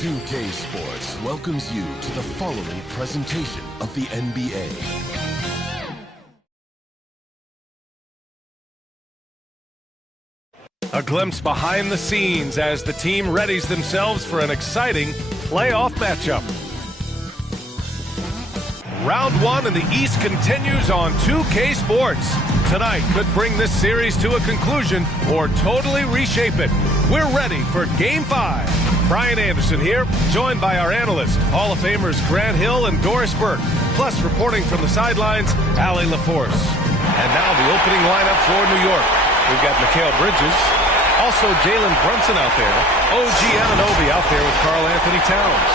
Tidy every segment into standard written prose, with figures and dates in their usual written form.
2K Sports welcomes you to the following presentation of the NBA. A glimpse behind the scenes as the team readies themselves for an exciting playoff matchup. Round one in the East continues on 2K Sports. Tonight could bring this series to a conclusion or totally reshape it. We're ready for Game 5. Brian Anderson here, joined by our analysts, Hall of Famers Grant Hill and Doris Burke, plus reporting from the sidelines, Allie LaForce. And now the opening lineup for New York. We've got Mikal Bridges, also Jalen Brunson out there, OG Anunoby out there with Karl Anthony Towns.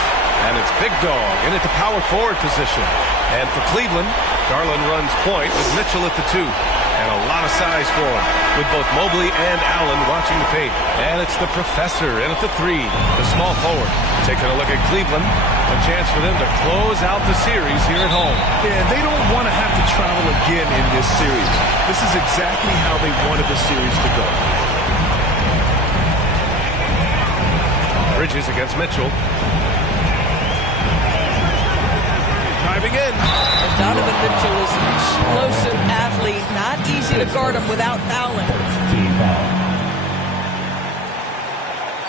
And it's Big Dog in at the power forward position. And for Cleveland, Garland runs point with Mitchell at the 2. And a lot of size for him, with both Mobley and Allen watching the paint. And it's the Professor in at the 3, the small forward. Taking a look at Cleveland, a chance for them to close out the series here at home. Yeah, they don't want to have to travel again in this series. This is exactly how they wanted the series to go. Bridges against Mitchell. Driving in. Donovan Mitchell is an explosive athlete. Not easy to guard him without fouling.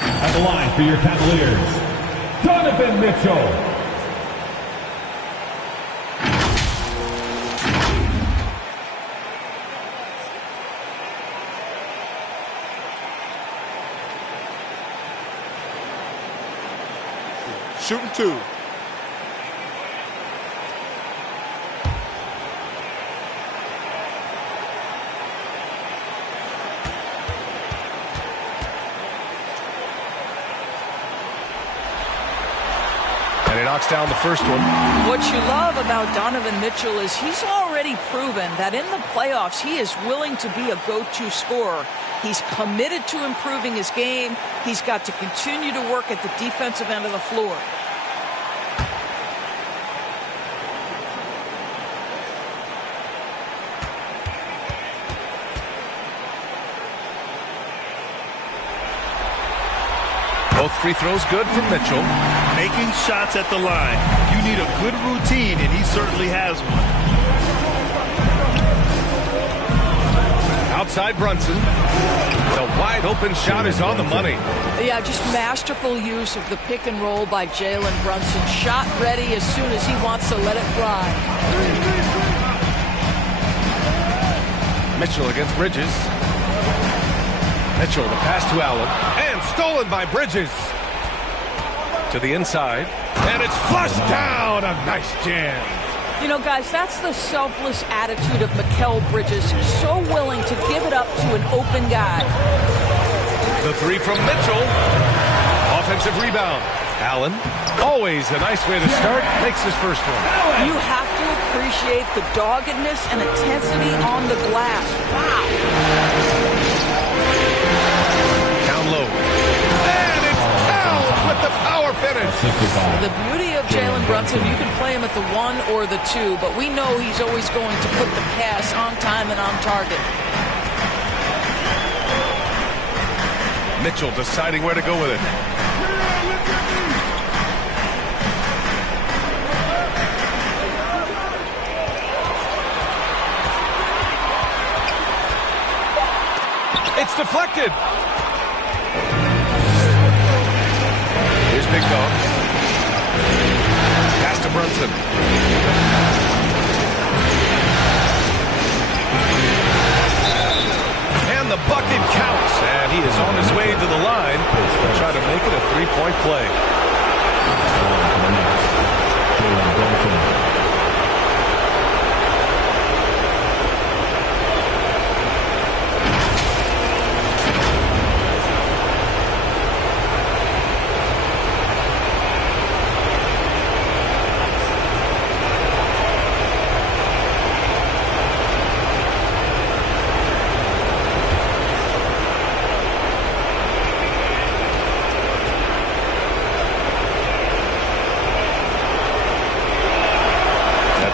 At the line for your Cavaliers, Donovan Mitchell. Shooting 2. And he knocks down the first one. What you love about Donovan Mitchell is he's already proven that in the playoffs he is willing to be a go-to scorer. He's committed to improving his game. He's got to continue to work at the defensive end of the floor. Both free throws good from Mitchell. Making shots at the line. You need a good routine, and he certainly has one. Outside Brunson. The wide open shot is on the money. Yeah, just masterful use of the pick and roll by Jalen Brunson. Shot ready as soon as he wants to let it fly. Mitchell against Bridges. Mitchell, the pass to Allen. And stolen by Bridges. To the inside. And it's flushed down. A nice jam. You know, guys, that's the selfless attitude of Mikal Bridges. So willing to give it up to an open guy. The 3 from Mitchell. Offensive rebound. Allen, always a nice way to start, makes his first one. You have to appreciate the doggedness and intensity on the glass. Wow. Down low. And it's Towns with the power finish. The beauty of Jalen Brunson, you can play him at the 1 or the 2, but we know he's always going to put the pass on time and on target. Mitchell deciding where to go with it. It's deflected. Here's Big Dog. Pass to Brunson. And the bucket counts. And he is on his way to the line to try to make it a three-point play.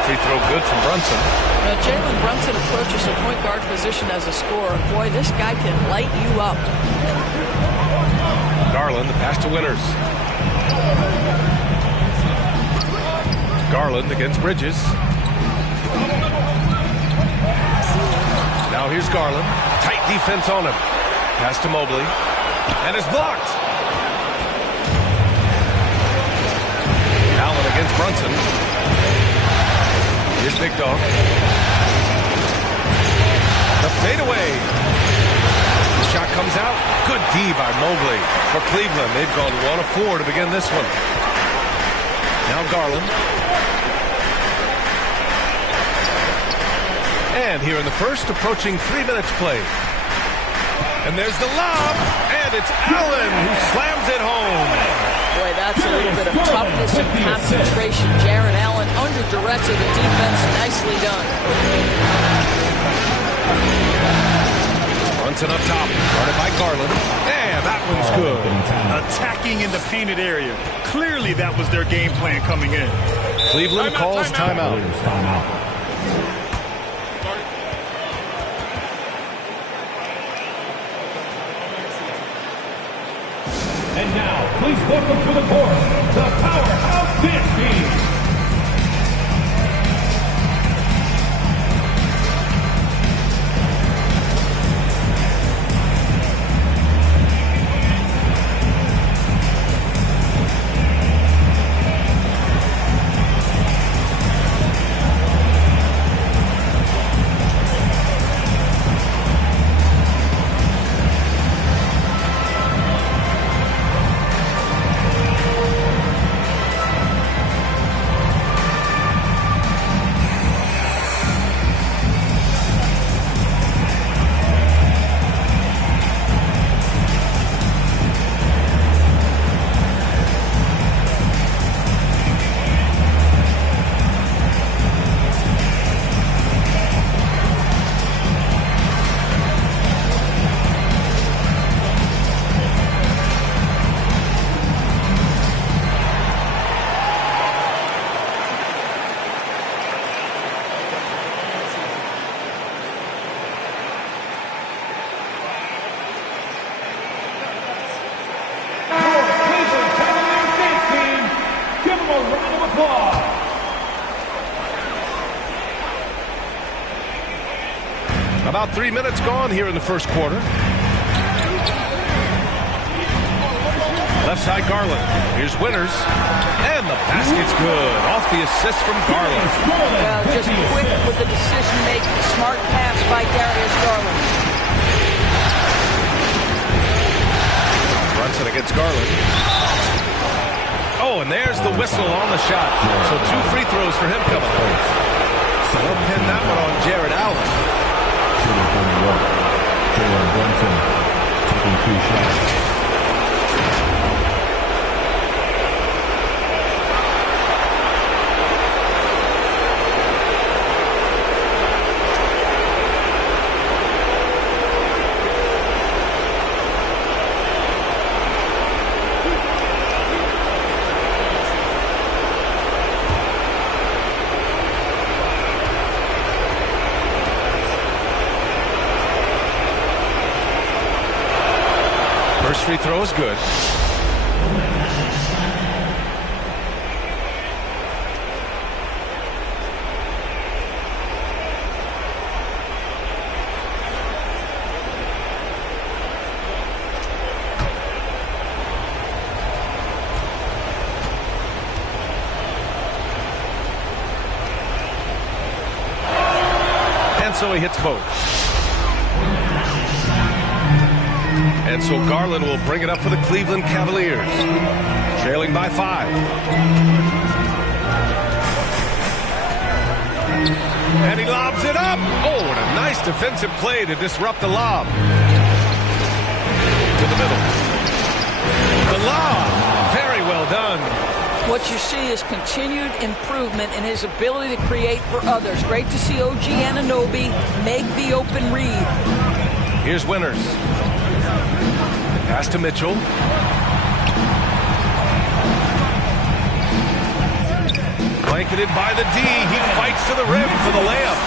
Free throw good from Brunson. Jalen Brunson approaches a point guard position as a scorer. Boy, this guy can light you up. Garland, the pass to Winters. Garland against Bridges. Now here's Garland. Tight defense on him. Pass to Mobley. And is blocked. Allen against Brunson. Here's Big Dog. The fadeaway. The shot comes out. Good D by Mobley. For Cleveland, they've gone 1 of 4 to begin this one. Now Garland. And here in the first, approaching 3 minutes played. And there's the lob, and it's Allen who slams it home. Boy, that's a little bit of toughness and concentration. Jarrett Allen under duress of the defense. Nicely done. Brunson up top, guarded by Garland. And that one's good. Attacking in the painted area. Clearly that was their game plan coming in. Cleveland calls timeout. And now, please welcome to the court, the Powerhouse Dance Team. About 3 minutes gone here in the first quarter. Left side Garland. Here's Winters. And the basket's good. Off the assist from Garland. Just quick with the decision making. Smart pass by Darius Garland. Brunson against Garland. Oh, and there's the whistle on the shot. So 2 free throws for him coming up. They'll pin that one on Jarrett Allen. Jalen Brunson taking 2 shots. First free throw is good. And so he hits both. And so Garland will bring it up for the Cleveland Cavaliers, trailing by 5. And he lobs it up. Oh, and a nice defensive play to disrupt the lob. To the middle. The lob. Very well done. What you see is continued improvement in his ability to create for others. Great to see OG Anunoby make the open read. Here's Winters. Pass to Mitchell. Blanketed by the D. He fights to the rim for the layup.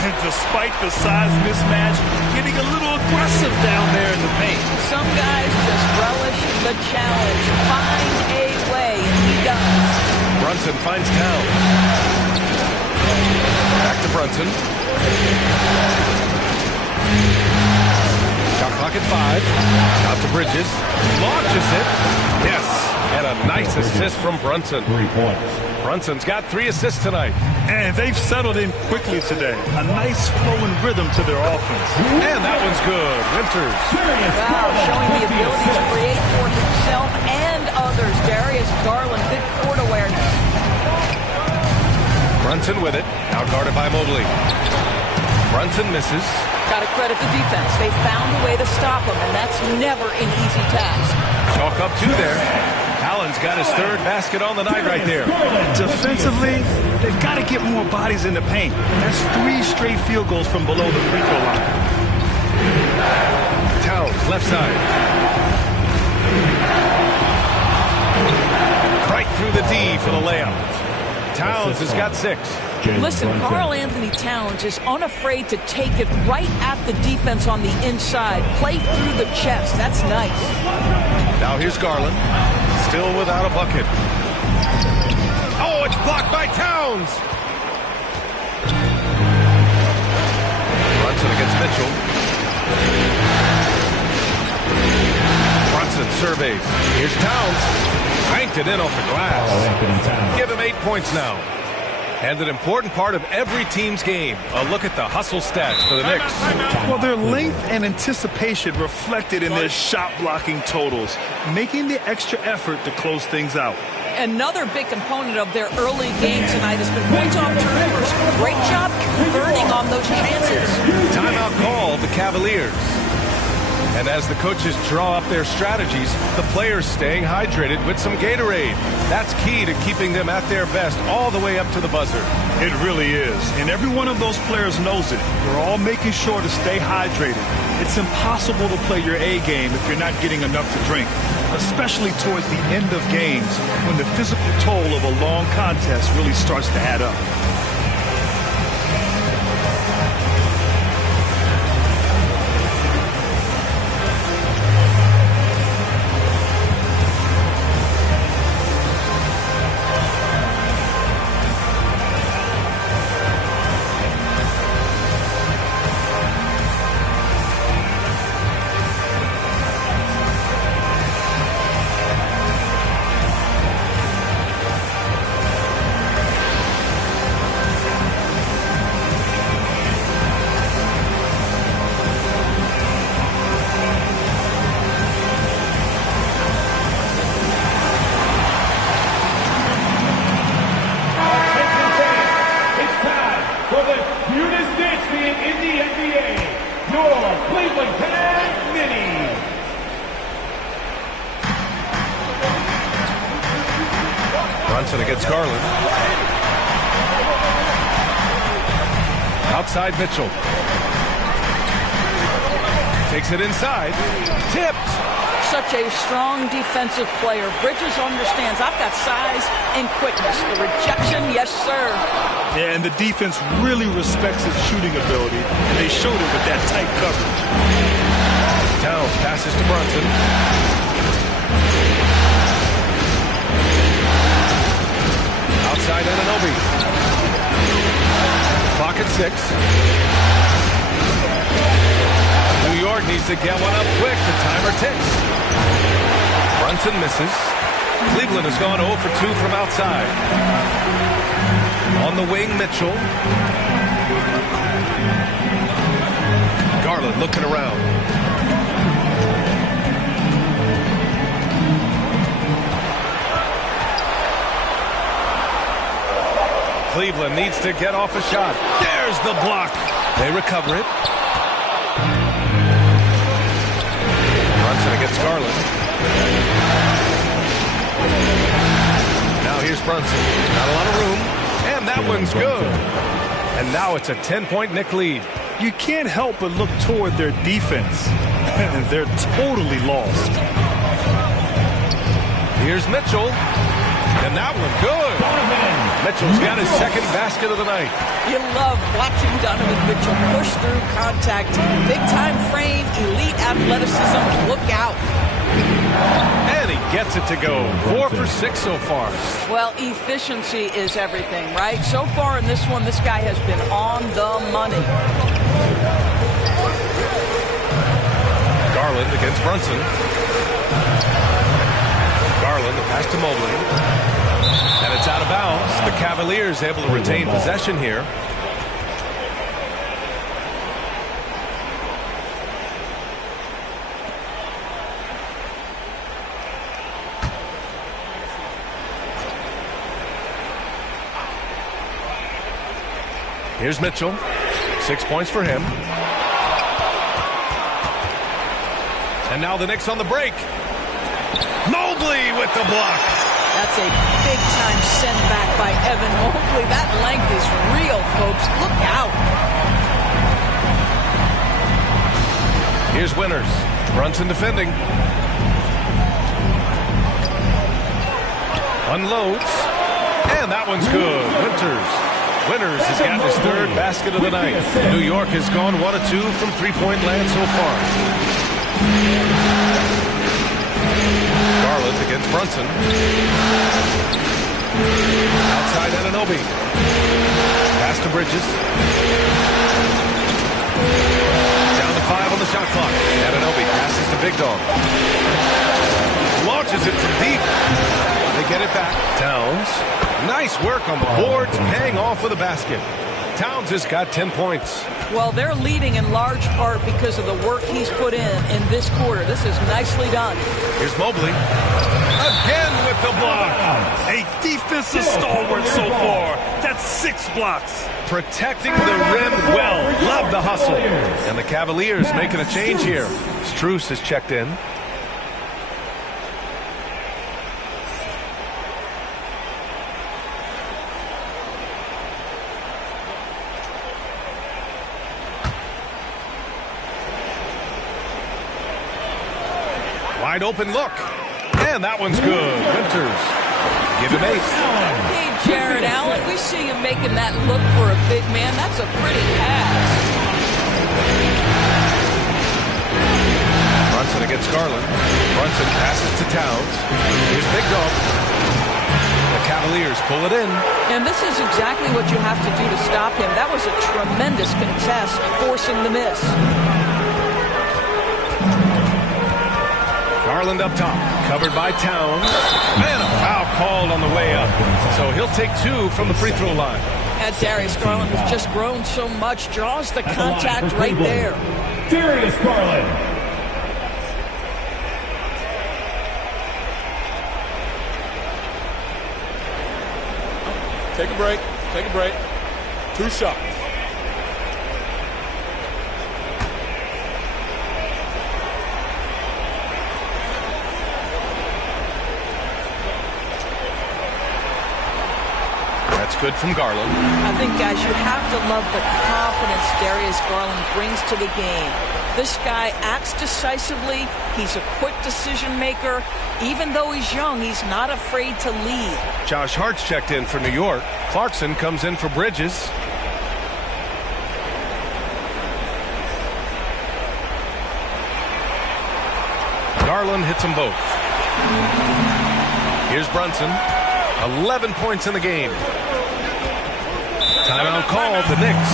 And despite the size mismatch, getting a little aggressive down there in the paint. Some guys just relish the challenge. Find a way. Brunson finds Towns. Back to Brunson. Shot clock at 5. Out to Bridges. Launches it. Yes. And a nice assist from Brunson. 3 points. Brunson's got 3 assists tonight. And they've settled in quickly today. A nice flowing rhythm to their offense. And that one's good. Winters. Wow, showing the ability to create for himself and others. Darius Garland, good court awareness. Brunson with it. Out guarded by Mobley. Brunson misses. Got to credit the defense. They found a way to stop him, and that's never an easy task. Chalk up 2 there. Allen's got his 3rd basket on the night right there. Defensively, they've got to get more bodies in the paint. That's 3 straight field goals from below the free throw line. Towns, left side. Right through the D for the layup. Towns has got 6. Listen, Karl Anthony Towns is unafraid to take it right at the defense on the inside. Play through the chest. That's nice. Now here's Garland. Still without a bucket. Oh, it's blocked by Towns. Brunson against Mitchell. Brunson surveys. Here's Towns. Banked it in off the glass. Give him 8 points now. And an important part of every team's game. A look at the hustle stats for the Knicks. Well, their length and anticipation reflected in their shot blocking totals, making the extra effort to close things out. Another big component of their early game tonight has been points off turnovers. Great job converting on those chances. Timeout call, the Cavaliers. And as the coaches draw up their strategies, the players staying hydrated with some Gatorade. That's key to keeping them at their best all the way up to the buzzer. It really is. And every one of those players knows it. We're all making sure to stay hydrated. It's impossible to play your A game if you're not getting enough to drink, especially towards the end of games when the physical toll of a long contest really starts to add up. Brunson against Garland. Outside Mitchell. Takes it inside. Tipped. Such a strong defensive player. Bridges understands I've got size and quickness. The rejection, yes, sir. Yeah, and the defense really respects his shooting ability, and they showed it with that tight coverage. Towns passes to Brunson. Outside Anunoby. Clock at 6. New York needs to get one up quick. The timer ticks. Brunson misses. Cleveland has gone 0 for 2 from outside. On the wing, Mitchell. Garland looking around. Cleveland needs to get off a shot. There's the block. They recover it. Brunson against Garland. Now here's Brunson. Not a lot of room. And that one's good. And now it's a 10-point Knick lead. You can't help but look toward their defense. They're totally lost. Here's Mitchell. And that one good. Mitchell's got his second basket of the night. You love watching Donovan Mitchell push through contact. Big time frame, elite athleticism. Look out. And he gets it to go. 4 for 6 so far. Well, efficiency is everything, right? So far in this one, this guy has been on the money. Garland against Brunson. Garland, the pass to Mobley. And it's out of bounds. The Cavaliers able to retain possession here. Here's Mitchell. 6 points for him. And now the Knicks on the break. Mobley with the block. That's a big-time send back by Evan Mobley. That length is real, folks. Look out. Here's Winters. Brunson defending. Unloads. And that one's good. Winters has gotten his third basket of the night. New York has gone 1 of 2 from three-point land so far. Garland against Brunson. Outside Anunoby. Pass to Bridges. Down to 5 on the shot clock. Anunoby passes to Big Dog. Launches it from deep. They get it back. Towns. Nice work on the boards, paying off with a basket. Towns has got 10 points. Well, they're leading in large part because of the work he's put in this quarter. This is nicely done. Here's Mobley. Again with the block. A defensive stalwart so far. That's 6 blocks. Protecting the rim well. Love the hustle. And the Cavaliers making a change here. Strus has checked in. Wide open look. And that one's good. Winters. Give him 8. Hey, Jared Allen, we see you making that look for a big man. That's a pretty pass. Brunson against Garland. Brunson passes to Towns. Here's Big Dog. The Cavaliers pull it in. And this is exactly what you have to do to stop him. That was a tremendous contest, forcing the miss. Garland up top, covered by Towns. And a foul called on the way up. So he'll take 2 from the free throw line. And Darius Garland has just grown so much, draws the contact right there. Darius Garland. Take a break. Take a break. 2 shots. That's good from Garland. I think, guys, you have to love the confidence Darius Garland brings to the game. This guy acts decisively. He's a quick decision maker. Even though he's young, he's not afraid to lead. Josh Hart's checked in for New York. Clarkson comes in for Bridges. Garland hits them both. Here's Brunson. 11 points in the game. Timeout called, the Knicks.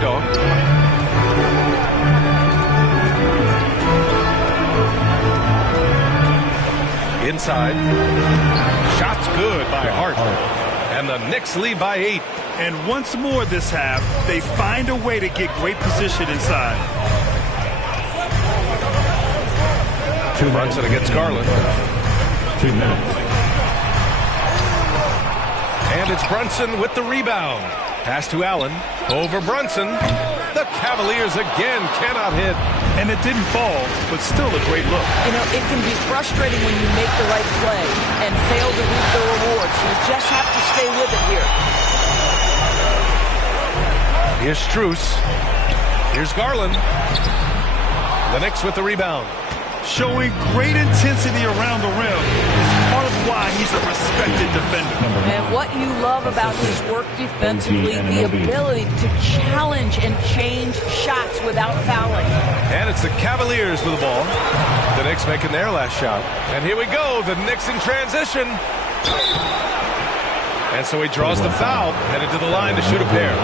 Dog. Inside. Shot's good by Hart. And the Knicks lead by 8. And once more this half, they find a way to get great position inside. Brunson against Garland. 2 minutes. And it's Brunson with the rebound. Pass to Allen. Over Brunson. The Cavaliers again cannot hit. And it didn't fall, but still a great look. You know, it can be frustrating when you make the right play and fail to reap the rewards. You just have to stay with it here. Here's Strus. Here's Garland. The Knicks with the rebound. Showing great intensity around the rim is part of why he's a respected defender. And what you love about his work defensively, the ability to challenge and change shots without fouling. And it's the Cavaliers with the ball. The Knicks making their last shot. And here we go, the Knicks in transition. And so he draws the foul, headed to the line to shoot a pair.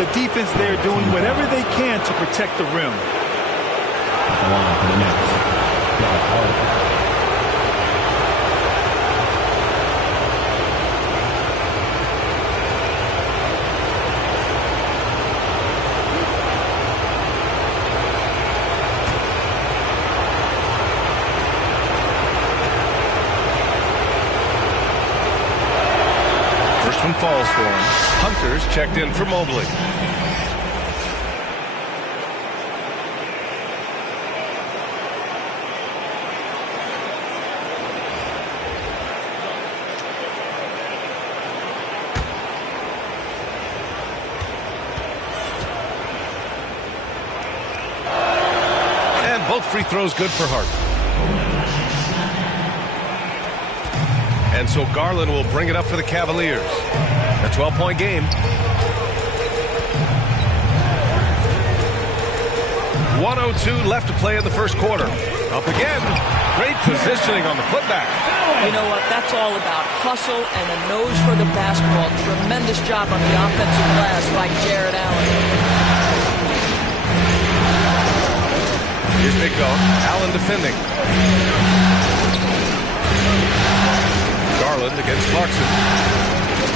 The defense there doing whatever they can to protect the rim. The line for the Knicks. First one falls for him. Hunter's checked in for Mobley. Both free throws good for Hart. And so Garland will bring it up for the Cavaliers. A 12-point game. 1:02 left to play in the first quarter. Up again. Great positioning on the putback. You know what? That's all about hustle and a nose for the basketball. Tremendous job on the offensive glass by Jared Allen. Here's Big Dog. Allen defending. Garland against Clarkson.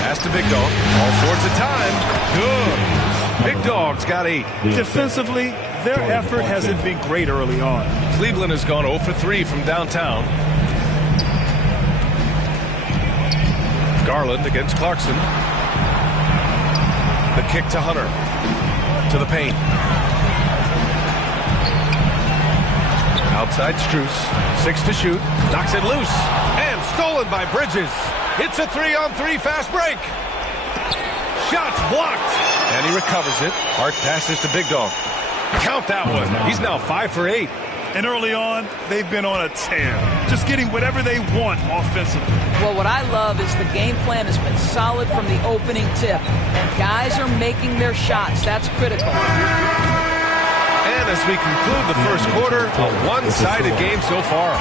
Pass to Big Dog. All sorts of time. Good. Big Dog's got 8. Defensively, their effort hasn't been great early on. Cleveland has gone 0 for 3 from downtown. Garland against Clarkson. The kick to Hunter. To the paint. Outside Strus. 6 to shoot. Knocks it loose. And stolen by Bridges. It's a 3-on-3 fast break. Shots blocked. And he recovers it. Hart passes to Big Dog. Count that one. He's now 5 for 8. And early on, they've been on a tear. Just getting whatever they want offensively. Well, what I love is the game plan has been solid from the opening tip. And guys are making their shots. That's critical. And as we conclude the first quarter, a one-sided game so far.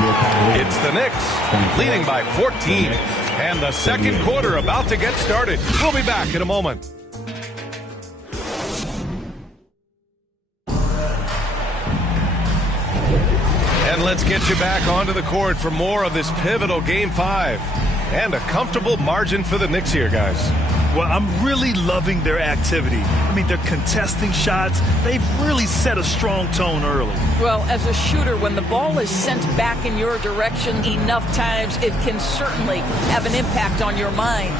It's the Knicks leading by 14. And the second quarter about to get started. We'll be back in a moment. And let's get you back onto the court for more of this pivotal Game 5. And a comfortable margin for the Knicks here, guys. Well, I'm really loving their activity. I mean, they're contesting shots. They've really set a strong tone early. Well, as a shooter, when the ball is sent back in your direction enough times, it can certainly have an impact on your mind.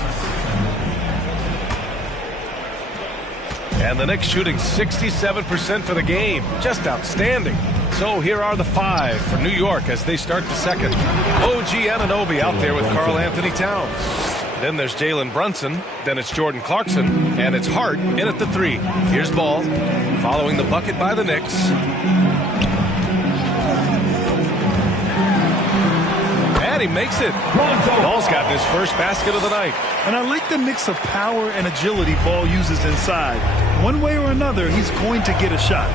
And the Knicks shooting 67% for the game. Just outstanding. So here are the 5 for New York as they start the second. OG Anunoby out there with Karl Anthony Towns. Then there's Jalen Brunson. Then it's Jordan Clarkson. And it's Hart in at the 3. Here's Ball. Following the bucket by the Knicks. And he makes it. Ball's gotten his first basket of the night. And I like the mix of power and agility Ball uses inside. One way or another, he's going to get a shot.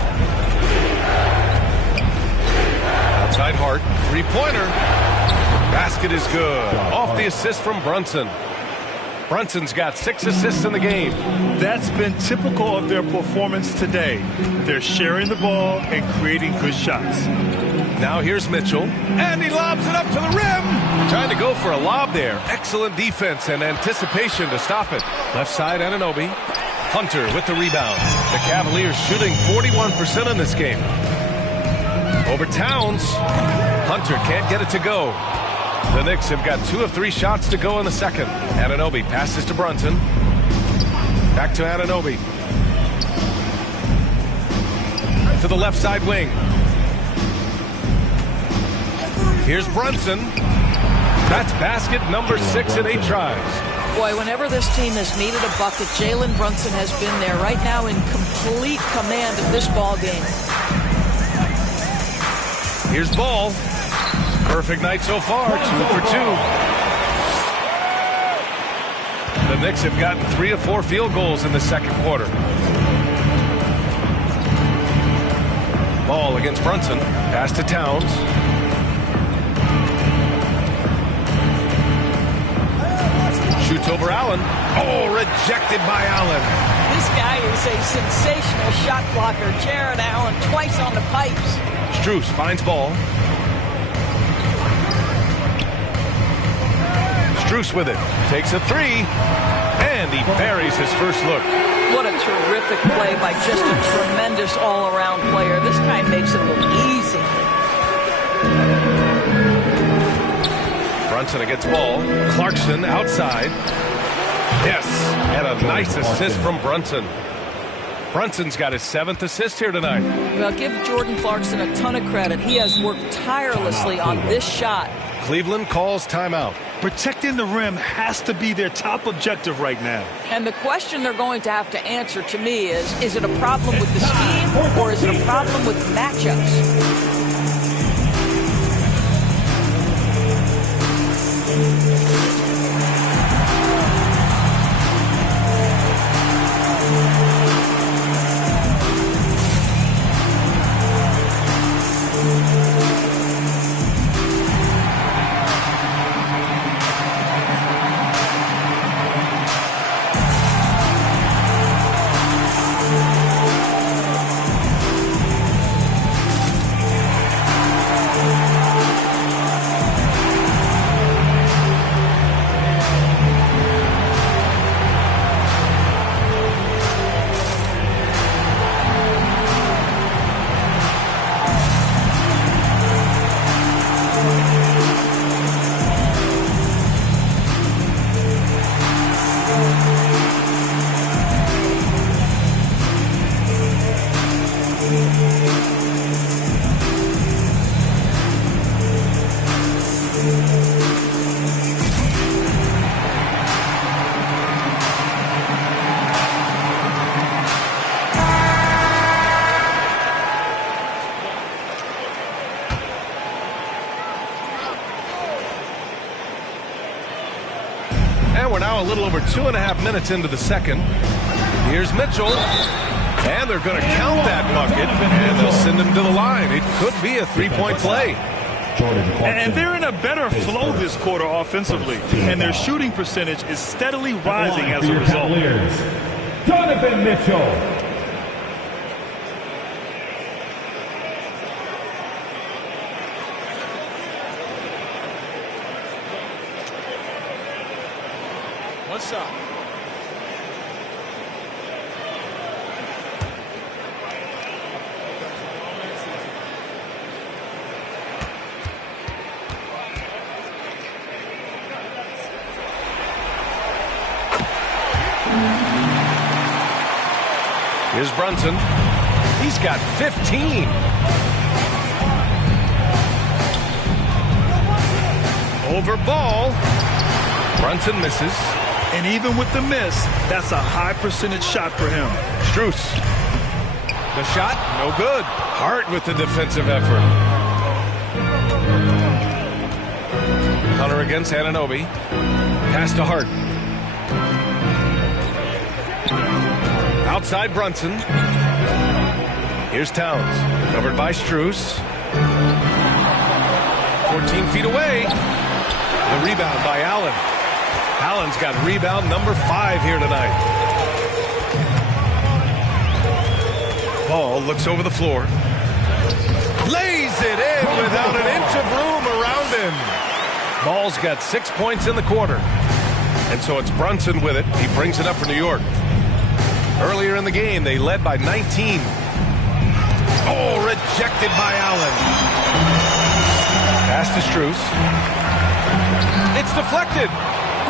Outside Hart. Three-pointer. Basket is good. Off the assist from Brunson. Brunson's got 6 assists in the game. That's been typical of their performance today. They're sharing the ball and creating good shots. Now here's Mitchell, and he lobs it up to the rim. Trying to go for a lob there. Excellent defense and anticipation to stop it. Left side, Anunoby. Hunter with the rebound. The Cavaliers shooting 41% in this game. Over Towns. Hunter can't get it to go. The Knicks have got 2 of 3 shots to go in the second. Anunoby passes to Brunson. Back to Anunoby. To the left side wing. Here's Brunson. That's basket number 6 in 8 tries. Boy, whenever this team has needed a bucket, Jalen Brunson has been there right now in complete command of this ball game. Here's Ball. Perfect night so far, 2 for 2. The Knicks have gotten 3 of 4 field goals in the second quarter. Ball against Brunson. Pass to Towns. Shoots over Allen. Oh, rejected by Allen. This guy is a sensational shot blocker. Jared Allen twice on the pipes. Strus finds Ball. Strus with it. Takes a 3. And he buries his first look. What a terrific play by just a tremendous all-around player. This guy makes it look easy. Brunson against Ball. Clarkson outside. Yes, and a nice assist from Brunson. Brunson's got his 7th assist here tonight. Well, give Jordan Clarkson a ton of credit. He has worked tirelessly on this shot. Cleveland calls timeout. Protecting the rim has to be their top objective right now. And the question they're going to have to answer to me is it a problem with the scheme or is it a problem with matchups? And we're now a little over 2.5 minutes into the second. Here's Mitchell. And they're going to count that bucket. And they'll send him to the line. It could be a 3-point play. And they're in a better flow this quarter offensively. And their shooting percentage is steadily rising as a result. Donovan Mitchell. What's up? Here's Brunson. He's got 15. Over Ball. Brunson misses. And even with the miss, that's a high percentage shot for him. Strus. The shot, no good. Hart with the defensive effort. Hunter against Anunoby. Pass to Hart. Outside Brunson. Here's Towns. Covered by Strus. 14 feet away. The rebound by Allen. Allen's got rebound number 5 here tonight. Ball looks over the floor. Lays it in without an inch of room around him. Ball's got 6 points in the quarter. And so it's Brunson with it. He brings it up for New York. Earlier in the game, they led by 19. Oh, rejected by Allen. Pass to Strus. It's deflected.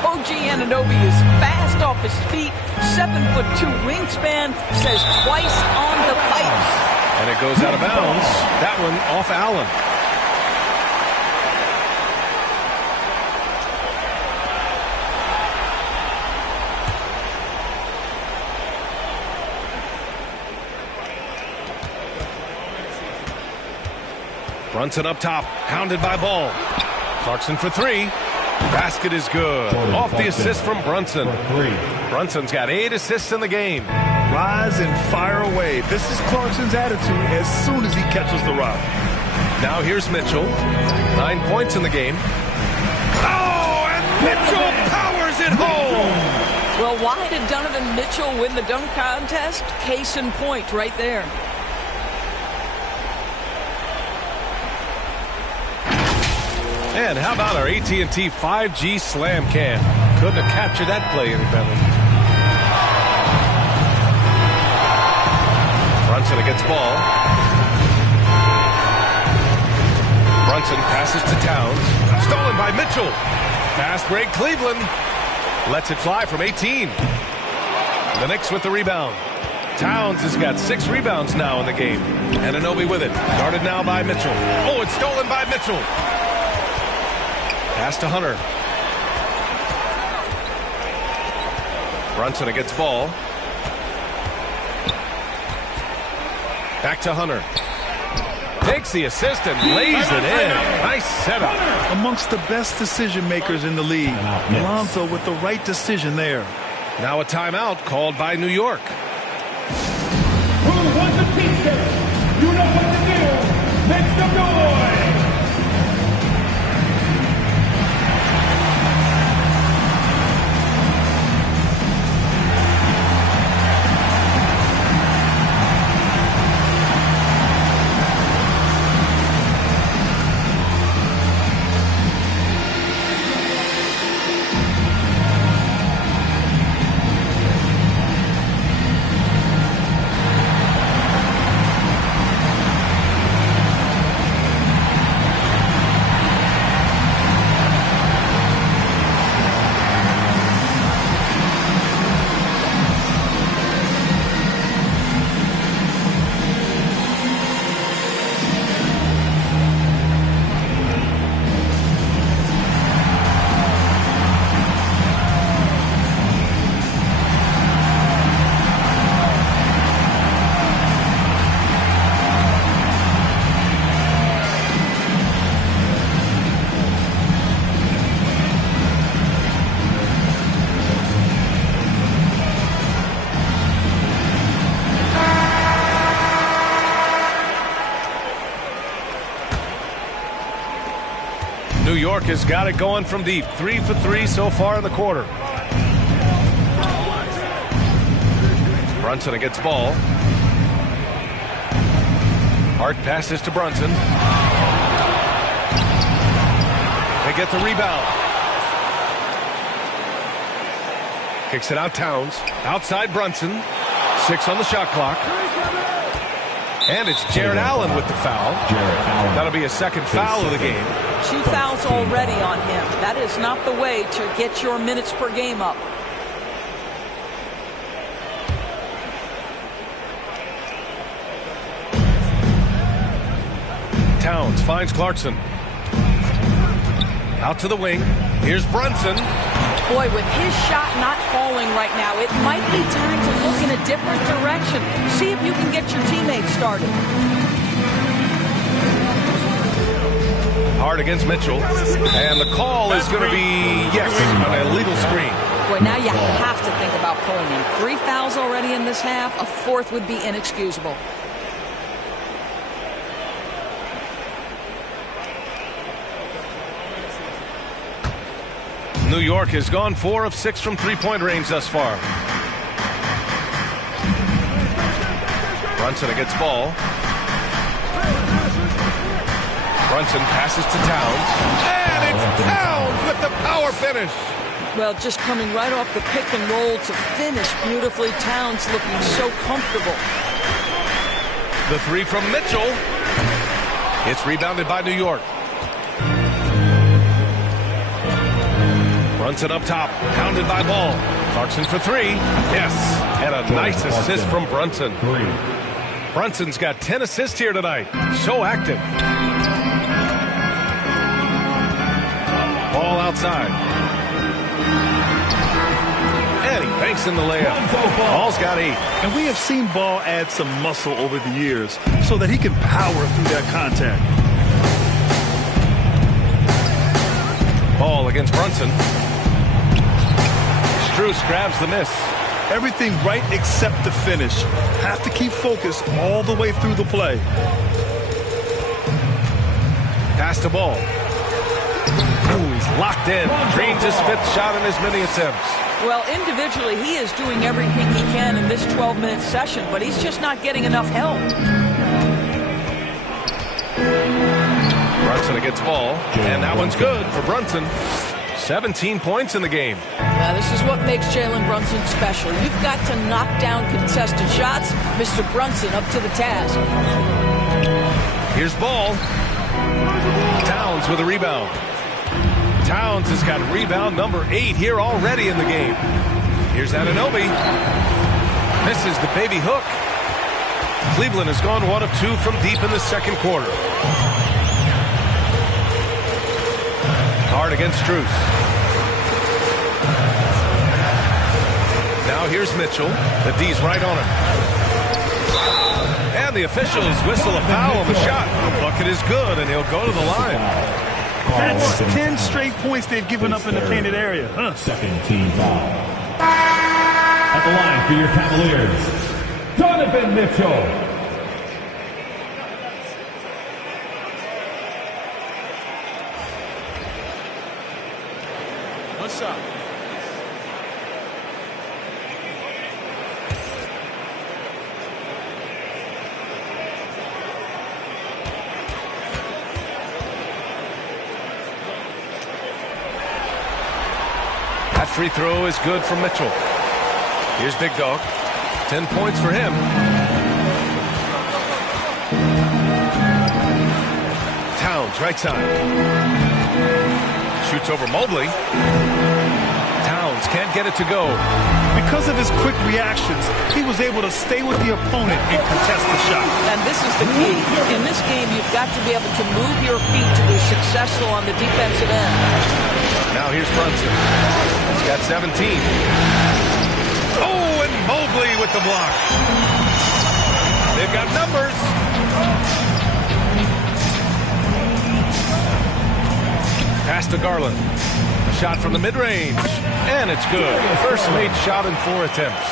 OG Anunoby is fast off his feet. 7'2" wingspan, says twice on the pipes. And it goes out of bounds. That one off Allen. Brunson up top, hounded by Ball. Clarkson for 3. Basket is good. Off the assist from Brunson. Brunson's got 8 assists in the game. Rise and fire away. This is Clarkson's attitude as soon as he catches the rock. Now here's Mitchell. 9 points in the game. Oh, and Mitchell powers it home. Well, why did Donovan Mitchell win the dunk contest? Case in point right there. And how about our AT&T 5G Slam Cam? Couldn't have captured that play any better. Brunson against Ball. Brunson passes to Towns. Stolen by Mitchell. Fast break Cleveland. Lets it fly from 18. The Knicks with the rebound. Towns has got 6 rebounds now in the game. Anunoby with it. Guarded now by Mitchell. Oh, it's stolen by Mitchell. Pass to Hunter. Brunson against Ball. Back to Hunter. Takes the assist and lays it in. Nice setup. Amongst the best decision makers in the league. Lonzo with the right decision there. Now a timeout called by New York. Who wants a t-shirt? You know what to do. Make some noise. New York has got it going from deep. 3 for 3 so far in the quarter. Brunson against Ball. Hart passes to Brunson. They get the rebound. Kicks it out Towns. Outside Brunson. 6 on the shot clock. And it's Jarrett Allen with the foul. That'll be a second foul of the game. 2 fouls already on him. That is not the way to get your minutes per game up. Towns finds Clarkson. Out to the wing. Here's Brunson. Boy, with his shot not falling right now, it might be time to look in a different direction. See if you can get your teammates started. Hart against Mitchell. And the call is going to be, yes, an illegal screen. Boy, now you have to think about pulling him. 3 fouls already in this half. A 4th would be inexcusable. New York has gone 4 of 6 from three-point range thus far. Brunson against ball. Brunson passes to Towns. And it's Towns with the power finish. Well, just coming right off the pick and roll to finish beautifully. Towns looking so comfortable. The three from Mitchell. It's rebounded by New York. Brunson up top, pounded by Ball. Clarkson for three. Yes, and a nice assist from Brunson. Brunson's got 10 assists here tonight. So active. Ball outside. And he banks in the layup. Ball's got 8. And we have seen Ball add some muscle over the years so that he can power through that contact. Ball against Brunson. Strus grabs the miss. Everything right except the finish. Have to keep focused all the way through the play. Pass to Ball. Ooh, he's locked in. Drains his 5th shot in as many attempts. Well, individually, he is doing everything he can in this 12-minute session, but he's just not getting enough help. Brunson against Ball, and that one's good for Brunson. 17 points in the game. Now, this is what makes Jalen Brunson special. You've got to knock down contested shots. Mr. Brunson up to the task. Here's Ball. Towns with a rebound. Towns has got rebound number 8 here already in the game. Here's Anunoby. Misses the baby hook. Cleveland has gone 1 of 2 from deep in the second quarter. Hard against Strus. Now here's Mitchell. The D's right on him. And the officials whistle a foul on the shot. The bucket is good, and he'll go to the line. That's 10 straight points they've given up in the painted area. Second team foul. At the line for your Cavaliers, Donovan Mitchell. What's up? That free throw is good from Mitchell. Here's Big Dog. 10 points for him. Towns, right side. Shoots over Mobley. Towns can't get it to go. Because of his quick reactions, he was able to stay with the opponent and contest the shot. And this is the key. In this game, you've got to be able to move your feet to be successful on the defensive end. Now here's Brunson. He's got 17. Oh, and Mobley with the block. They've got numbers. Pass to Garland. A shot from the mid-range. And it's good. First made shot in 4 attempts.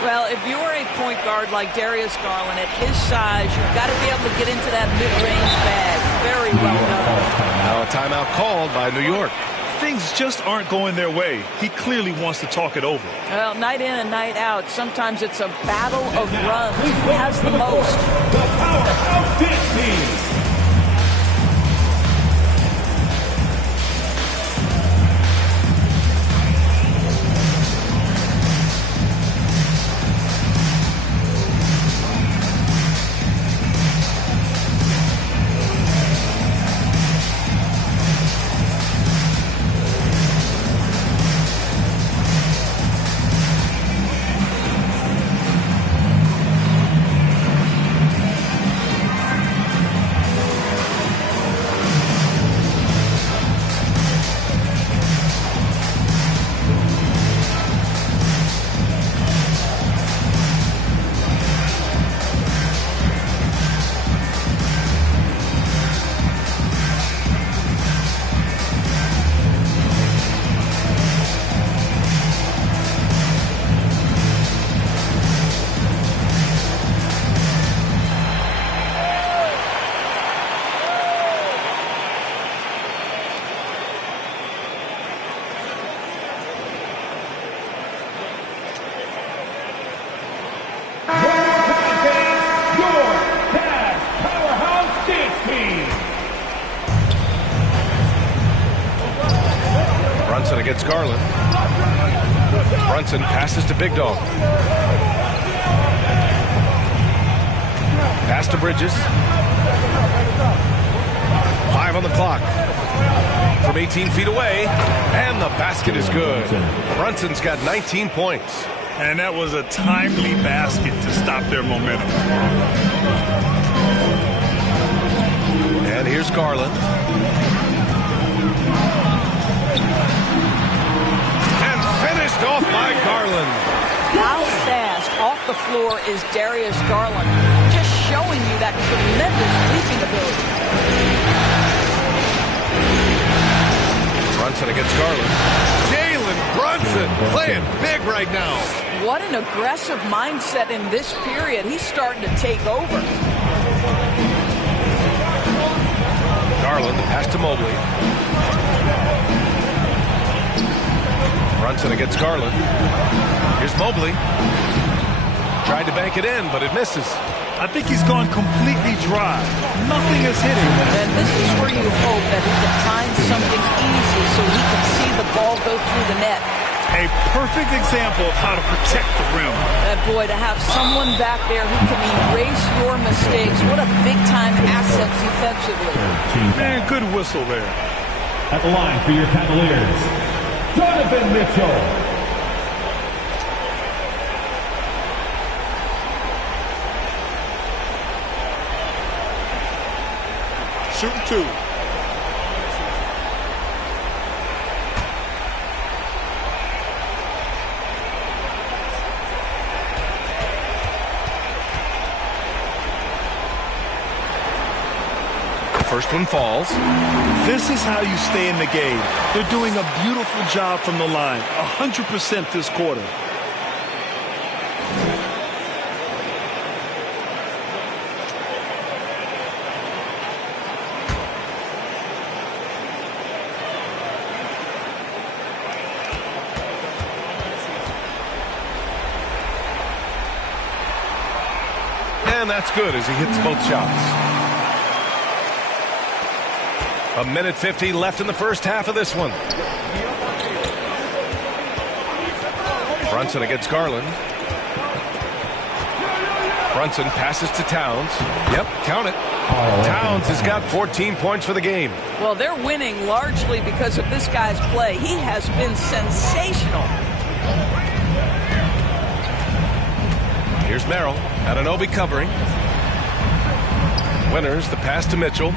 Well, if you're a point guard like Darius Garland, at his size, you've got to be able to get into that mid-range bag. Very well done. Now a timeout called by New York. Things just aren't going their way. He clearly wants to talk it over. Well, night in and night out, sometimes it's a battle of runs. Who has the most? The powerhouse team. against Garland. Brunson passes to Big Dog. Pass to Bridges. 5 on the clock. From 18 feet away, and the basket is good. Brunson's got 19 points. And that was a timely basket to stop their momentum. And here's Garland. And finished off by Garland. How fast off the floor is Darius Garland? Just showing you that tremendous leaping ability. Brunson against Garland. Jalen Brunson playing big right now. What an aggressive mindset in this period. He's starting to take over. Garland, the pass to Mobley. Brunson against Garland. Here's Mobley. Tried to bank it in, but it misses. I think he's gone completely dry. Nothing is hitting. And this is where you hope that he can find something easy so he can see the ball go through the net. A perfect example of how to protect the rim. Boy, to have someone back there who can erase your mistakes. What a big-time asset defensively. Man, good whistle there. At the line for your Cavaliers, Donovan Mitchell. Shooting 2. First one falls. This is how you stay in the game. They're doing a beautiful job from the line. 100% this quarter. And that's good as he hits both shots. A minute 50 left in the first half of this one. Brunson against Garland. Brunson passes to Towns. Yep, count it. Towns has got 14 points for the game. Well, they're winning largely because of this guy's play. He has been sensational. Here's Merrill. Anunoby covering. Winters, the pass to Mitchell.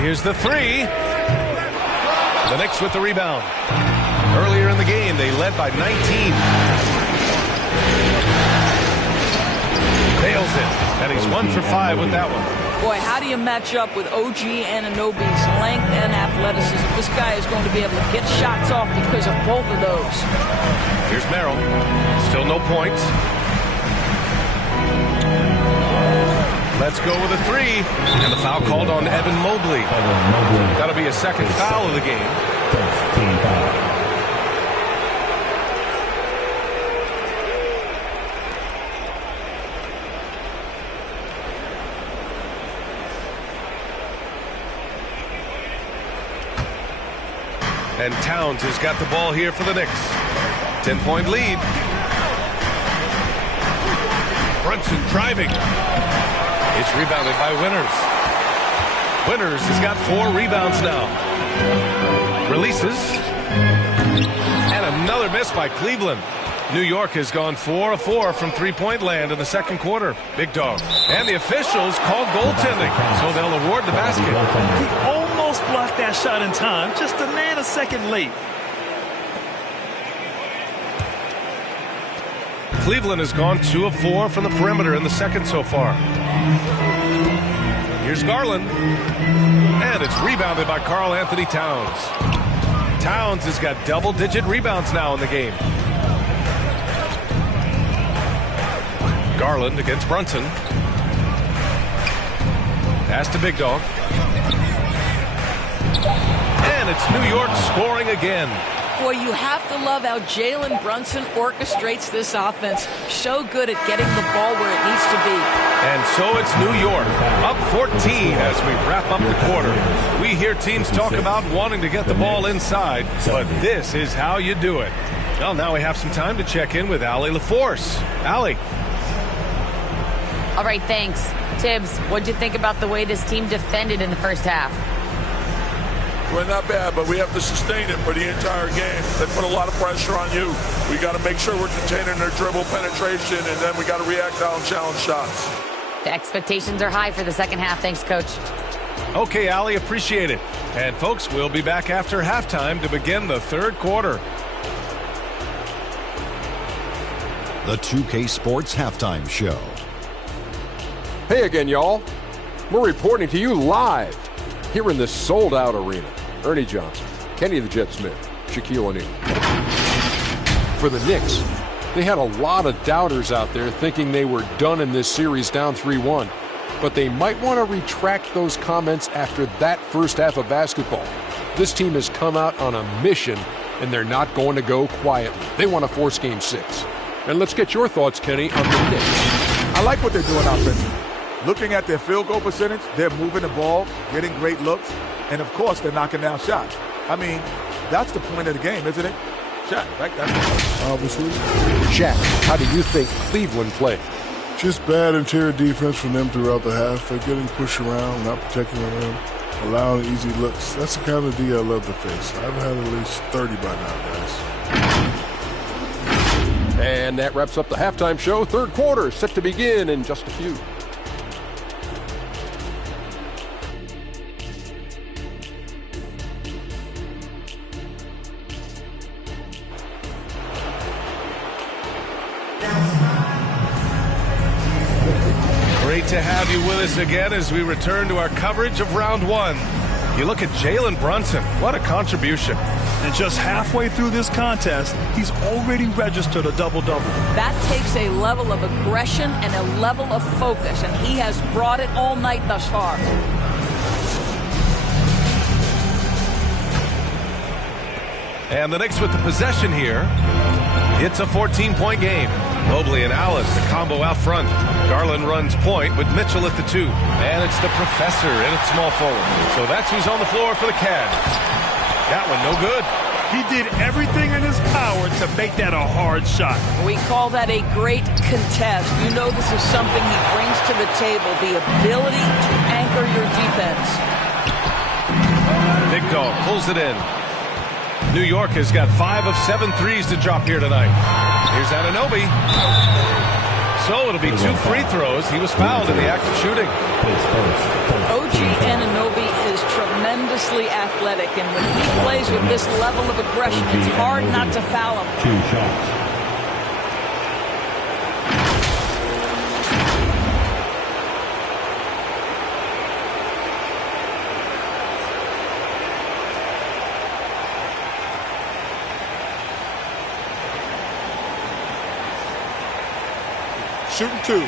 Here's the three. The Knicks with the rebound. Earlier in the game, they led by 19. Nails it. And he's 1 for 5 with that one. Boy, how do you match up with OG Anunoby's length and athleticism? This guy is going to be able to get shots off because of both of those. Here's Merrill. Still no points. Let's go with a three. And the foul called on Evan Mobley. That'll be a second foul of the game. Team foul. And Towns has got the ball here for the Knicks. 10-point lead. Brunson driving. It's rebounded by Winters. Winters has got 4 rebounds now. Releases. And another miss by Cleveland. New York has gone 4 of 4 from three-point land in the second quarter. Big Dog. And the officials called goaltending, so they'll award the basket. He almost blocked that shot in time, just a nanosecond late. Cleveland has gone 2 of 4 from the perimeter in the second so far. Here's Garland. And it's rebounded by Karl Anthony Towns. Towns has got double-digit rebounds now in the game. Garland against Brunson. Pass to Big Dog. And it's New York scoring again. Boy, you have to love how Jalen Brunson orchestrates this offense. So good at getting the ball where it needs to be. And so it's New York, up 14 as we wrap up the quarter. We hear teams talk about wanting to get the ball inside, but this is how you do it. Well, now we have some time to check in with Allie LaForce. Allie. All right, thanks. Tibbs, what'd you think about the way this team defended in the first half? Well, not bad, but we have to sustain it for the entire game. They put a lot of pressure on you. We got to make sure we're containing their dribble penetration, and then we got to react out and challenge shots. The expectations are high for the second half. Thanks, Coach. Okay, Allie, appreciate it. And, folks, we'll be back after halftime to begin the third quarter. The 2K Sports Halftime Show. Hey again, y'all. We're reporting to you live here in this sold-out arena. Ernie Johnson, Kenny the Jet Smith, Shaquille O'Neal. For the Knicks, they had a lot of doubters out there thinking they were done in this series down 3-1. But they might want to retract those comments after that first half of basketball. This team has come out on a mission, and they're not going to go quietly. They want to force Game 6. And let's get your thoughts, Kenny, on the Knicks. I like what they're doing offensively. Looking at their field goal percentage, they're moving the ball, getting great looks, and of course they're knocking down shots. I mean, that's the point of the game, isn't it? Shaq, right? That's the point. Obviously. Shaq, how do you think Cleveland played? Just bad interior defense from them throughout the half. They're getting pushed around, not protecting the rim, allowing easy looks. That's the kind of D I love to face. I've had at least 30 by now, guys. And that wraps up the halftime show. Third quarter set to begin in just a few. Great to have you with us again as we return to our coverage of round one. You look at Jalen Brunson. What a contribution. And just halfway through this contest, he's already registered a double-double. That takes a level of aggression and a level of focus, and he has brought it all night thus far. And the Knicks with the possession here. It's a 14-point game. Mobley and Allen, the combo out front. Garland runs point with Mitchell at the 2. And it's the professor in at small forward. So that's who's on the floor for the Cavs. That one no good. He did everything in his power to make that a hard shot. We call that a great contest. You know this is something he brings to the table, the ability to anchor your defense. Big Dog pulls it in. New York has got 5 of 7 threes to drop here tonight. Here's Anunoby. So it'll be 2 free throws. He was fouled in the act of shooting. OG Anunoby is tremendously athletic, and when he plays with this level of aggression, it's hard not to foul him. 2 shots. Shooting 2.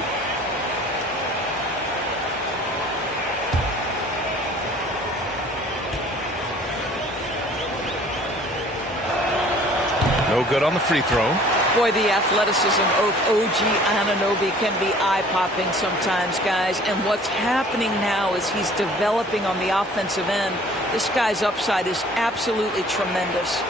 No good on the free throw. Boy, the athleticism of OG Anunoby can be eye-popping sometimes, guys. And what's happening now is he's developing on the offensive end. This guy's upside is absolutely tremendous.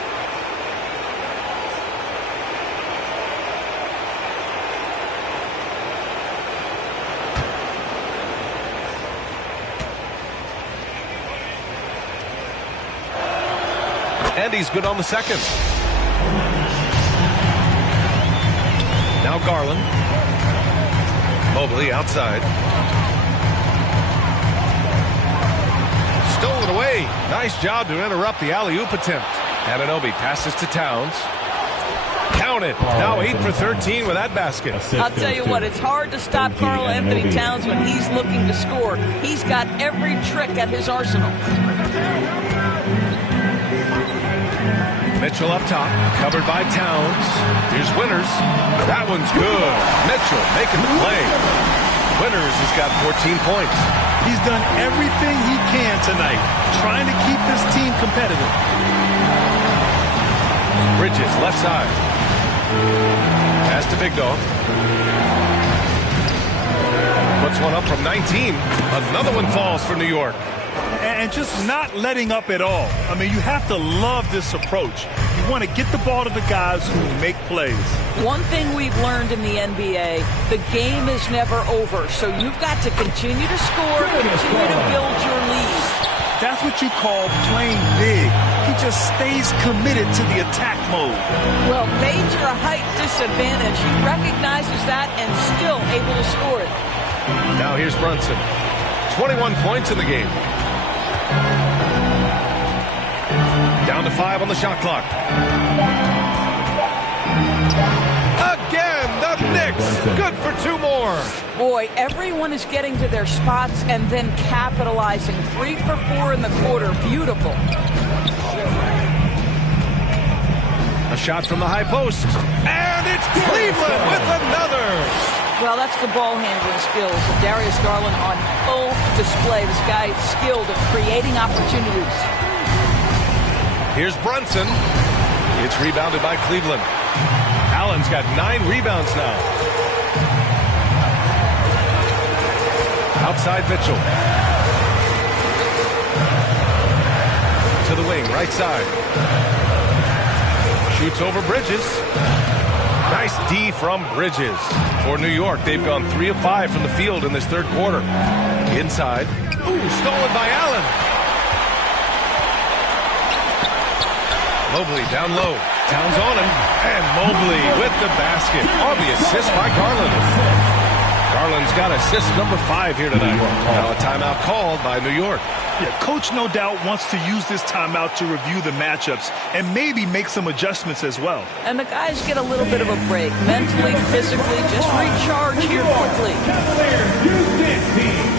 And he's good on the second. Now Garland. Mobley outside. Stolen away. Nice job to interrupt the alley-oop attempt. Anunoby passes to Towns. Count it. Now 8 for 13 with that basket. I'll tell you what, it's hard to stop Karl Anthony Towns when he's looking to score. He's got every trick at his arsenal. Mitchell up top, covered by Towns. Here's Winters. That one's good. Mitchell making the play. Winters has got 14 points. He's done everything he can tonight, trying to keep this team competitive. Bridges, left side. Pass to Big Dog. Puts one up from 19. Another one falls for New York. And just not letting up at all. I mean, you have to love this approach. You want to get the ball to the guys who make plays. One thing we've learned in the NBA, the game is never over. So you've got to continue to score, continue to build your lead. That's what you call playing big. He just stays committed to the attack mode. Well, major height disadvantage. He recognizes that and still able to score it. Now here's Brunson. 21 points in the game. Down to 5 on the shot clock. Again, the Knicks. Good for 2 more. Boy, everyone is getting to their spots and then capitalizing. 3 for 4 in the quarter. Beautiful. A shot from the high post. And it's Cleveland with another. Well, that's the ball handling skills of Darius Garland on full display. This guy is skilled at creating opportunities. Here's Brunson. It's rebounded by Cleveland. Allen's got 9 rebounds now. Outside Mitchell. To the wing, right side. Shoots over Bridges. Nice D from Bridges. For New York, they've gone 3 of 5 from the field in this third quarter. Inside. Ooh, stolen by Allen. Mobley down low. Towns on him. And Mobley with the basket. On the assist by Garland. Garland's got assist number 5 here tonight. Now a timeout called by New York. Yeah, coach no doubt wants to use this timeout to review the matchups and maybe make some adjustments as well. And the guys get a little bit of a break. Mentally, physically, just recharge here quickly. Cavaliers, use this team.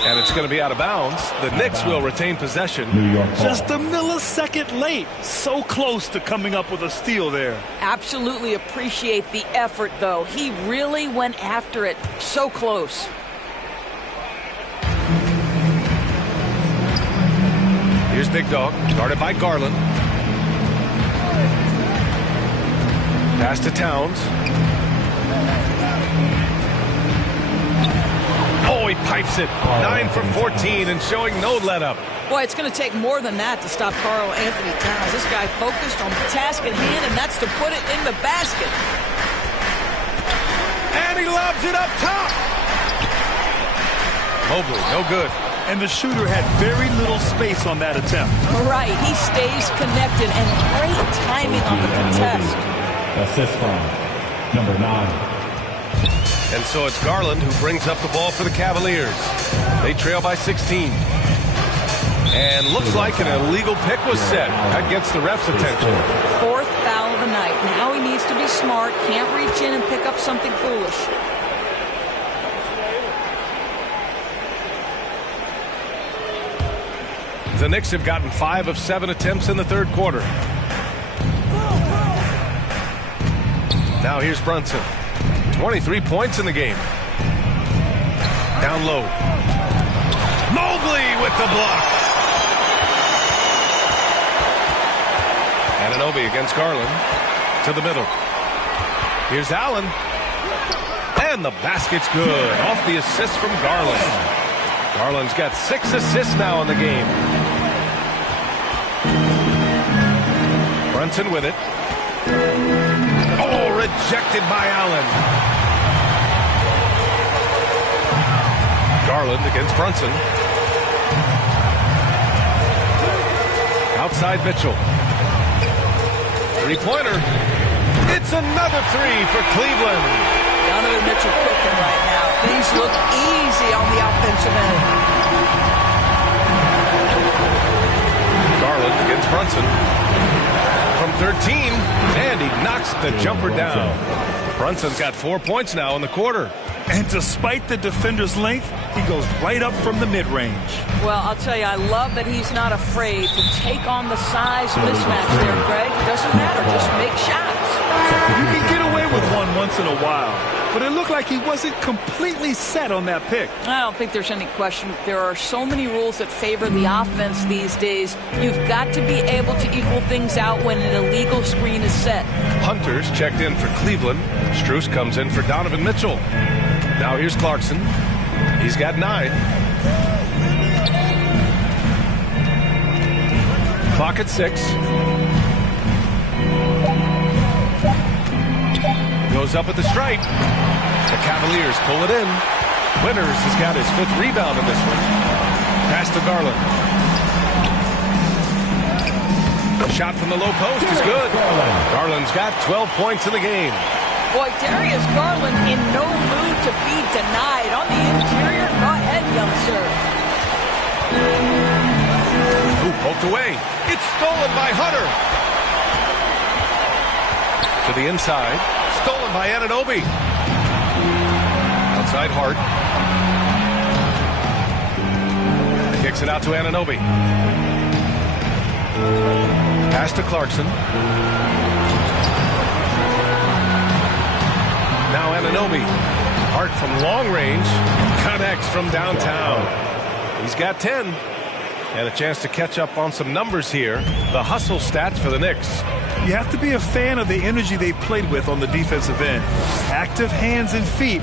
And it's going to be out of bounds. The Knicks will retain possession. Just a millisecond late. So close to coming up with a steal there. Absolutely appreciate the effort, though. He really went after it. So close. Here's Big Dog, guarded by Garland. Pass to Towns. Oh, he pipes it. 9 for 14 and showing no let-up. Boy, it's going to take more than that to stop Karl Anthony Towns. This guy focused on the task at hand, and that's to put it in the basket. And he lobs it up top. Mobley, no good. And the shooter had very little space on that attempt. Right, he stays connected, and great timing on the contest. Assist from number 9. And so it's Garland who brings up the ball for the Cavaliers. They trail by 16. And looks like an illegal pick was set. That gets the ref's attention. 4th foul of the night. Now he needs to be smart. Can't reach in and pick up something foolish. The Knicks have gotten 5 of 7 attempts in the third quarter. Now here's Brunson. 23 points in the game. Down low. Mobley with the block. And an Anunoby against Garland. To the middle. Here's Allen. And the basket's good. Off the assist from Garland. Garland's got 6 assists now in the game. Brunson with it. Oh, rejected by Allen. Garland against Brunson. Outside Mitchell. Three-pointer. It's another three for Cleveland. Donovan Mitchell cooking right now. Things look easy on the offensive end. Garland against Brunson. From 13, and he knocks the jumper down. Brunson's got 4 points now in the quarter. And despite the defender's length, he goes right up from the mid-range. Well, I'll tell you, I love that he's not afraid to take on the size mismatch there, Greg. It doesn't matter. Just make shots. You can get away with one once in a while, but it looked like he wasn't completely set on that pick. I don't think there's any question. There are so many rules that favor the offense these days. You've got to be able to equal things out when an illegal screen is set. Hunter's checked in for Cleveland. Strus comes in for Donovan Mitchell. Now here's Clarkson. He's got 9. Clock at 6. Goes up at the stripe. The Cavaliers pull it in. Winters has got his 5th rebound in this one. Pass to Garland. The shot from the low post is good. Garland's got 12 points in the game. Boy, Darius Garland in no mood to be denied. On the interior, go ahead, young sir. Ooh, poked away. It's stolen by Hunter. To the inside. Stolen by Anunoby. Outside Hart. Kicks it out to Anunoby. Pass to Clarkson. Now Anunoby. Hart from long range. Connects from downtown. He's got 10. And a chance to catch up on some numbers here. The hustle stats for the Knicks. You have to be a fan of the energy they played with on the defensive end. Active hands and feet,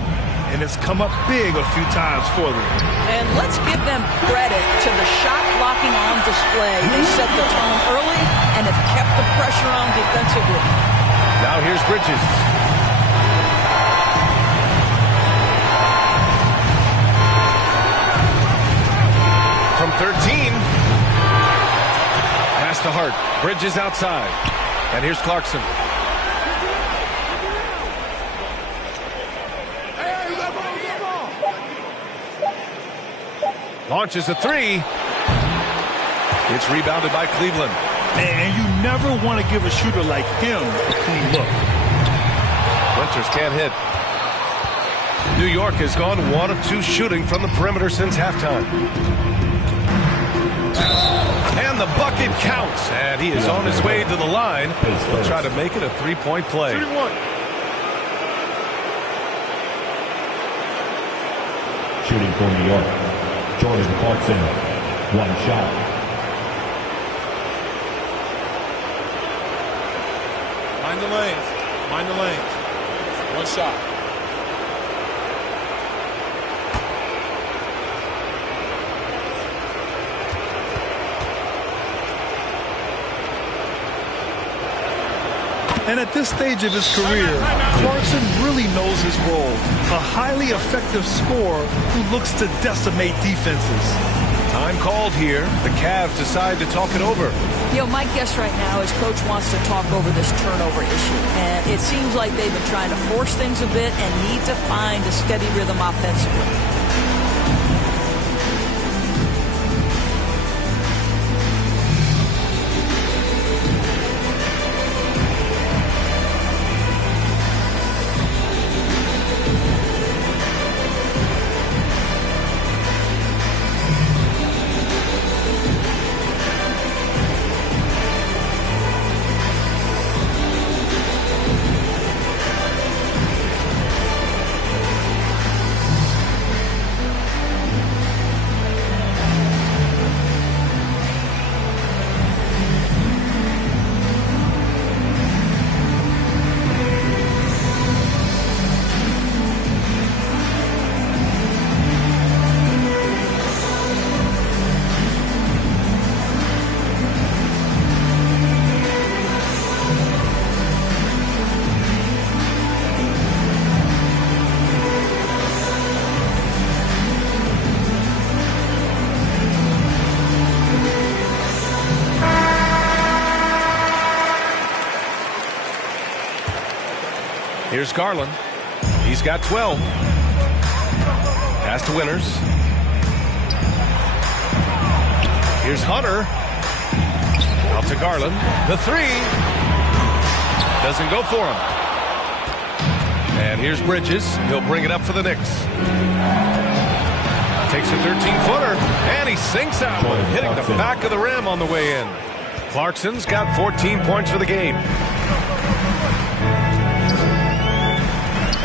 and it's come up big a few times for them. And let's give them credit to the shot blocking on display. They set the tone early and have kept the pressure on defensively. Now here's Bridges. From 13. Pass to Hart. Bridges outside. And here's Clarkson. Launches a 3. It's rebounded by Cleveland. And you never want to give a shooter like him a clean look. Winters can't hit. New York has gone 1 of 2 shooting from the perimeter since halftime. And the bucket counts. And he is on his way to the line. He'll try to make it a 3-point play. Shooting for New York, Jordan Clarkson, 1 shot. Mind the lanes. Mind the lanes. 1 shot. And at this stage of his career, Clarkson really knows his role. A highly effective scorer who looks to decimate defenses. Time called here. The Cavs decide to talk it over. You know, my guess right now is Coach wants to talk over this turnover issue. And it seems like they've been trying to force things a bit and need to find a steady rhythm offensively. Here's Garland. He's got 12. Pass to Winters. Here's Hunter. Out to Garland. The three. Doesn't go for him. And here's Bridges. He'll bring it up for the Knicks. Takes a 13-footer, and he sinks out one, hitting the back of the rim on the way in. Clarkson's got 14 points for the game.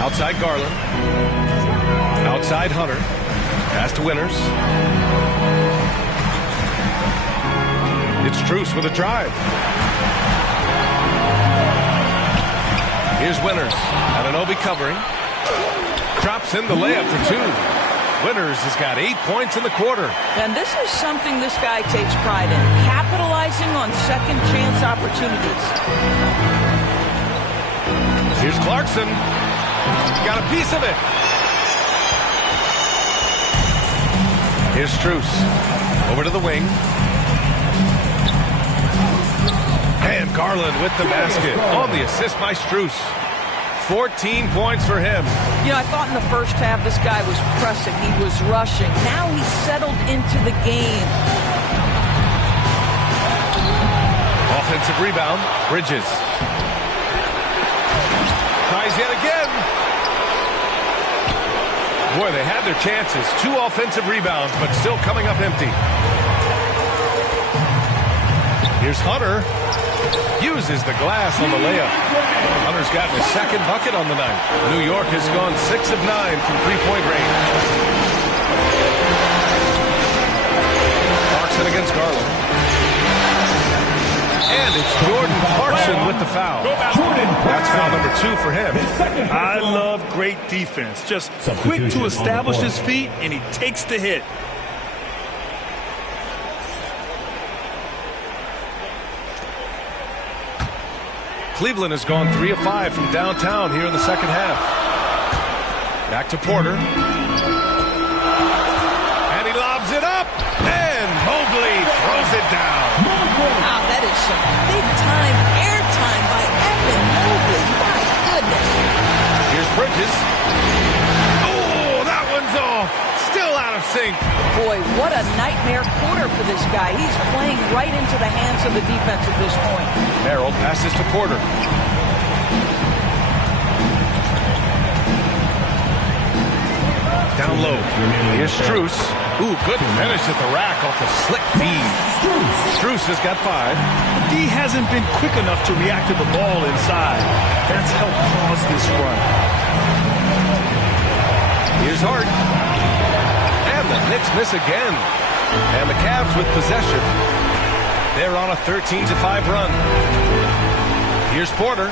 Outside Garland. Outside Hunter. Pass to Winters. It's Strus with a drive. Here's Winters. Anunoby covering. Drops in the layup for two. Winters has got 8 points in the quarter. And this is something this guy takes pride in. Capitalizing on second chance opportunities. Here's Clarkson. Got a piece of it. Here's Strus. Over to the wing. And Garland with the basket on the assist by Strus. 14 points for him. You know, I thought in the first half this guy was pressing. He was rushing. Now he's settled into the game. Offensive rebound. Bridges. Tries yet again. Boy, they had their chances. 2 offensive rebounds, but still coming up empty. Here's Hunter. Uses the glass on the layup. Hunter's gotten his second bucket on the night. New York has gone 6 of 9 from three-point range. Clarkson against Garland. And it's Jordan Clarkson with the foul. That's foul number 2 for him. I love great defense. Just quick to establish his feet, and he takes the hit. Cleveland has gone 3 of 5 from downtown here in the second half. Back to Porter. And he lobs it up. And Mobley throws it down. Wow, that is some big-time airtime by Evan Mobley. My goodness. Here's Bridges. Oh, that one's off. Still out of sync. Boy, what a nightmare quarter for this guy. He's playing right into the hands of the defense at this point. Merrill passes to Porter. Down low. Here's Strus. Ooh, good finish at the rack off the slick feed. Strus has got 5. D hasn't been quick enough to react to the ball inside. That's helped cause this run. Here's Hart. And the Knicks miss again. And the Cavs with possession. They're on a 13-5 run. Here's Porter.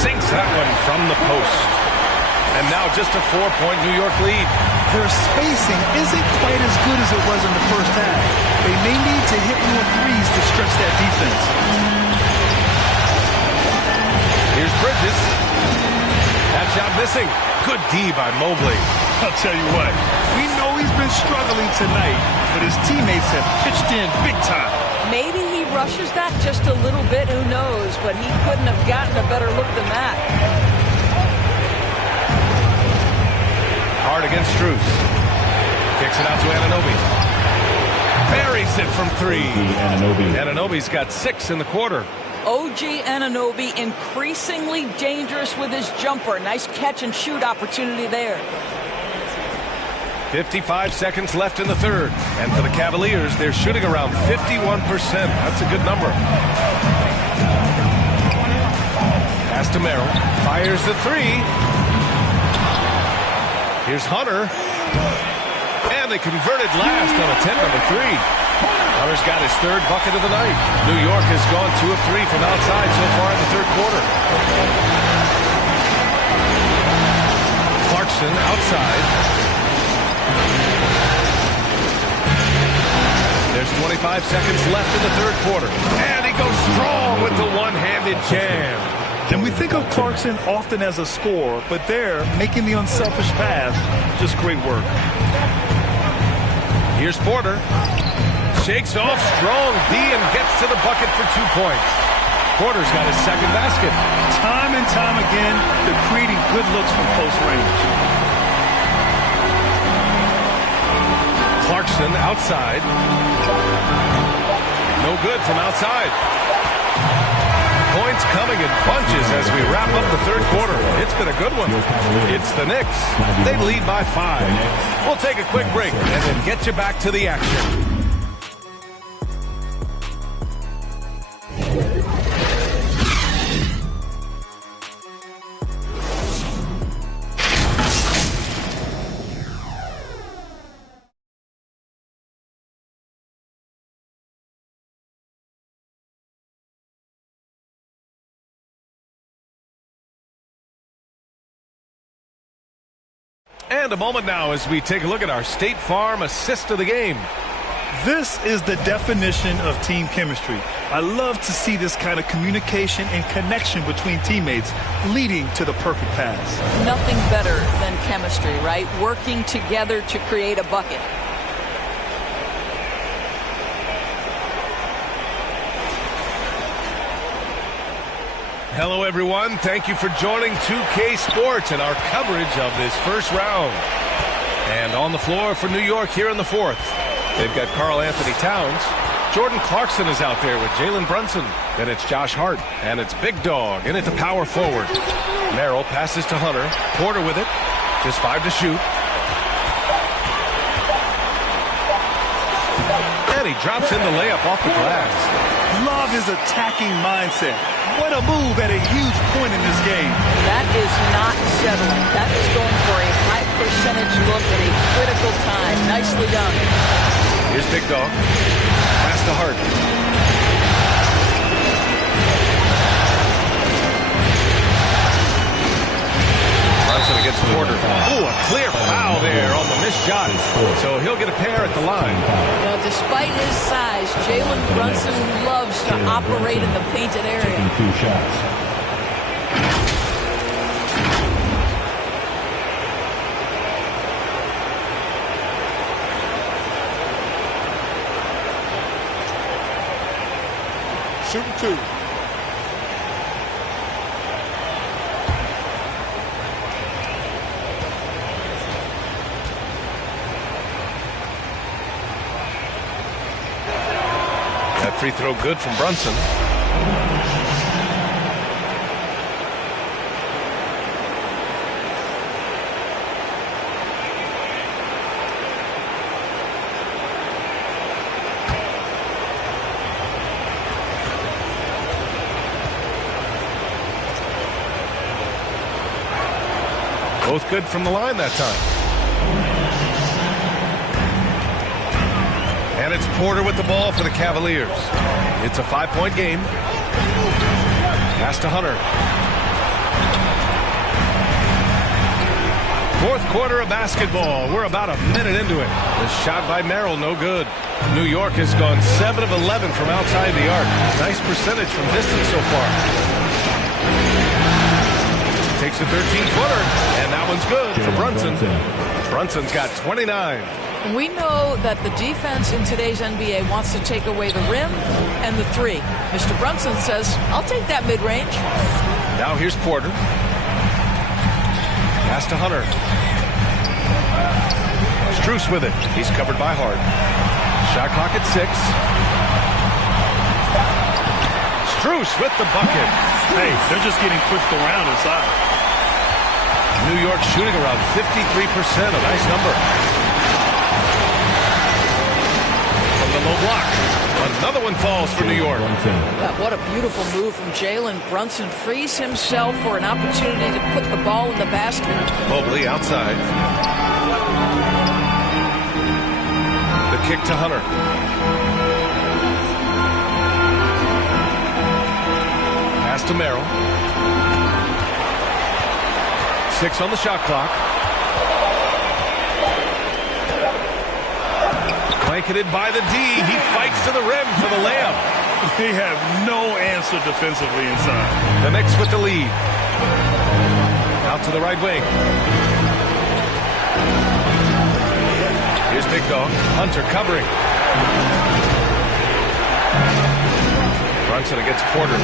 Sinks that one from the post. And now just a 4-point New York lead. Their spacing isn't quite as good as it was in the first half. They may need to hit more threes to stretch that defense. Here's Bridges. That shot missing. Good D by Mobley. I'll tell you what, we know he's been struggling tonight, but his teammates have pitched in big time. Maybe he rushes that just a little bit, who knows, but he couldn't have gotten a better look than that. Hard against Strus. Kicks it out to Anunoby. Buries it from 3. Anunoby's got 6 in the quarter. OG Anunoby increasingly dangerous with his jumper. Nice catch and shoot opportunity there. 55 seconds left in the third. And for the Cavaliers, they're shooting around 51%. That's a good number. Pass to Merrill. Fires the 3. Here's Hunter. And they converted last on attempt number 3. Hunter's got his 3rd bucket of the night. New York has gone 2 of 3 from outside so far in the 3rd quarter. Clarkson outside. There's 25 seconds left in the 3rd quarter. And he goes strong with the one-handed jam. And we think of Clarkson often as a scorer, but there, making the unselfish pass, just great work. Here's Porter. Shakes off strong D and gets to the bucket for 2 points. Porter's got his second basket. Time and time again, they're creating good looks from close range. Clarkson outside. No good from outside. Points coming in bunches as we wrap up the third quarter. It's been a good one. It's the Knicks. They lead by 5. We'll take a quick break and then get you back to the action. And a moment now as we take a look at our State Farm assist of the game. This is the definition of team chemistry. I love to see this kind of communication and connection between teammates leading to the perfect pass. Nothing better than chemistry, right? Working together to create a bucket. Hello, everyone. Thank you for joining 2K Sports and our coverage of this first round. And on the floor for New York here in the fourth, they've got Karl Anthony Towns. Jordan Clarkson is out there with Jalen Brunson. Then it's Josh Hart. And it's Big Dog in at the power forward. Merrill passes to Hunter. Porter with it. Just 5 to shoot. And he drops in the layup off the glass. Love his attacking mindset. What a move at a huge point in this game. That is not settling. That is going for a high percentage look at a critical time. Nicely done. Here's Big Dog. Pass to Hart. Brunson against Porter. Ooh, a clear foul there on the missed shot. So he'll get a pair at the line. Well, despite his size, Jalen Brunson loves to operate in the painted area. 2 shots. Shooting 2. That free throw good from Brunson. Both good from the line that time. And it's Porter with the ball for the Cavaliers. It's a 5-point game. Pass to Hunter. Fourth quarter of basketball. We're about a minute into it. The shot by Merrill, no good. New York has gone 7 of 11 from outside the arc. Nice percentage from distance so far. Takes a 13-footer, and that one's good for Brunson. Brunson's got 29. We know that the defense in today's NBA wants to take away the rim and the 3. Mr. Brunson says, I'll take that mid-range. Now here's Porter. Pass to Hunter. Strus with it. He's covered by Hart. Shot clock at 6. Strus with the bucket. Hey, they're just getting pushed around inside. New York shooting around 53%. A nice number. The low block. Another one falls for New York. What a beautiful move from Jalen Brunson. Frees himself for an opportunity to put the ball in the basket. Mobley outside. The kick to Hunter. Pass to Merrill. 6 on the shot clock. Blanketed by the D. He fights to the rim for the layup. They have no answer defensively inside. The Knicks with the lead. Out to the right wing. Here's Big Dog. Hunter covering. Brunson against Porter.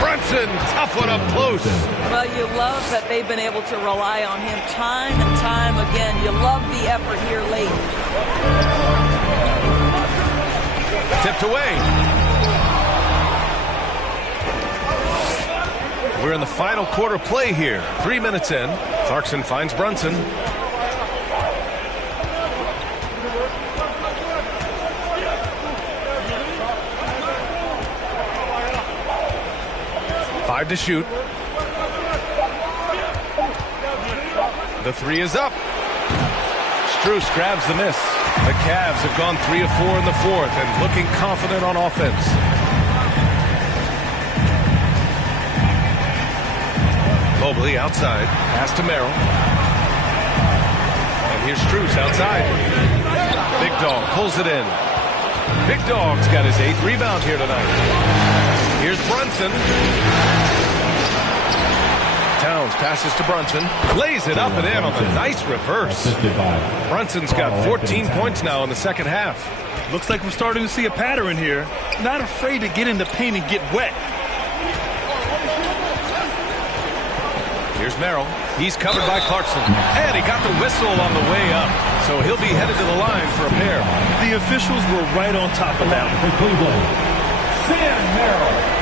Brunson, tough one up close. Well, you love that they've been able to rely on him time and time again. You love the effort here late. Tipped away. We're in the final quarter play here. 3 minutes in. Clarkson finds Brunson. Five to shoot. The three is up. Strus grabs the miss. The Cavs have gone 3 of 4 in the fourth and looking confident on offense. Mobley outside. Pass to Merrill. And here's Strus outside. Big Dog pulls it in. Big Dog's got his 8th rebound here tonight. Here's Brunson. Towns passes to Brunson. Lays it up and in on the nice reverse. Brunson's got 14 points now in the second half. Looks like we're starting to see a pattern here. Not afraid to get in the paint and get wet. Here's Merrill. He's covered by Clarkson. And he got the whistle on the way up. So he'll be headed to the line for a pair. The officials were right on top of that. For Cleveland, Sam Merrill.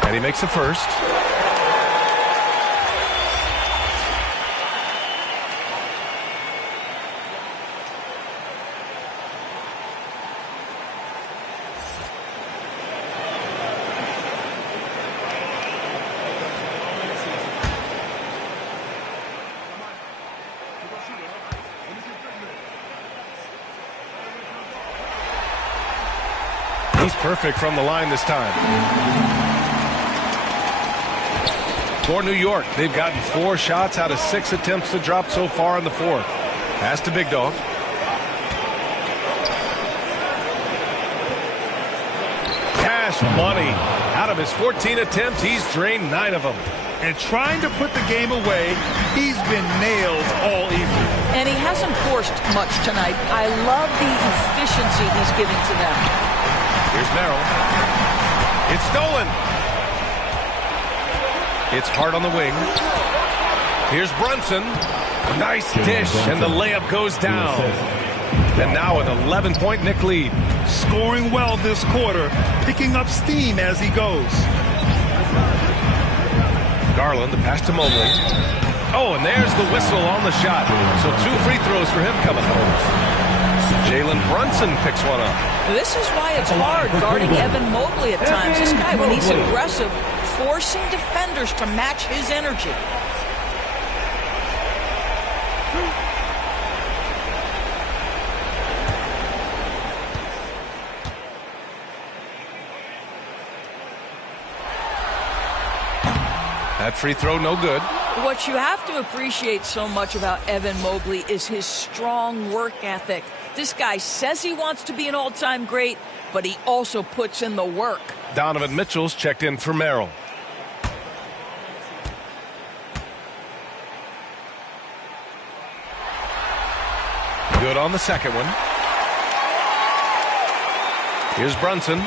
And he makes the first. He's perfect from the line this time. For New York, they've gotten 4 shots out of 6 attempts to drop so far in the fourth. Pass to Big Dog. Cash money. Out of his 14 attempts, he's drained 9 of them. And trying to put the game away, he's been nailed all evening. And he hasn't forced much tonight. I love the efficiency he's giving to them. Here's Merrill. It's stolen. It's hard on the wing. Here's Brunson. Nice dish, and the layup goes down. And now an 11-point Knick lead. Scoring well this quarter, picking up steam as he goes. Garland, the pass to Mobley. Oh, and there's the whistle on the shot. So 2 free throws for him coming home. Jalen Brunson picks one up. This is why it's hard guarding Evan Mobley at times. This guy, when he's aggressive, forcing defenders to match his energy. That free throw no good. What you have to appreciate so much about Evan Mobley is his strong work ethic. This guy says he wants to be an all-time great, but he also puts in the work. Donovan Mitchell's checked in for Merrill. Good on the second one. Here's Brunson.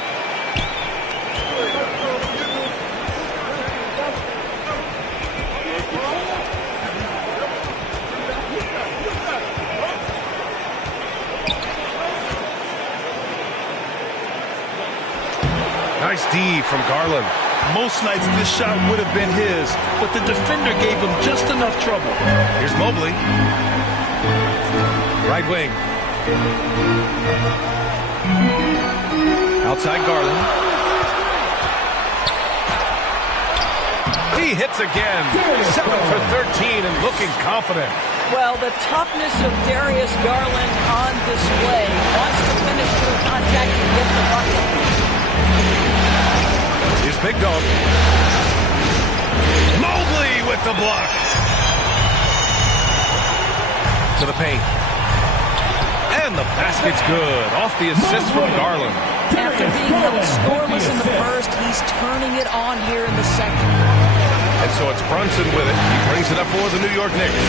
Nice D from Garland. Most nights this shot would have been his, but the defender gave him just enough trouble. Here's Mobley. Right wing. Outside Garland. He hits again. 7 for 13 and looking confident. Well, the toughness of Darius Garland on display. Wants to finish through contact and get the bucket. Here's Big Dog. with the block. To the paint. And the basket's good. Off the assist from Garland. After being held scoreless in the first, he's turning it on here in the second. And so it's Brunson with it. He brings it up for the New York Knicks.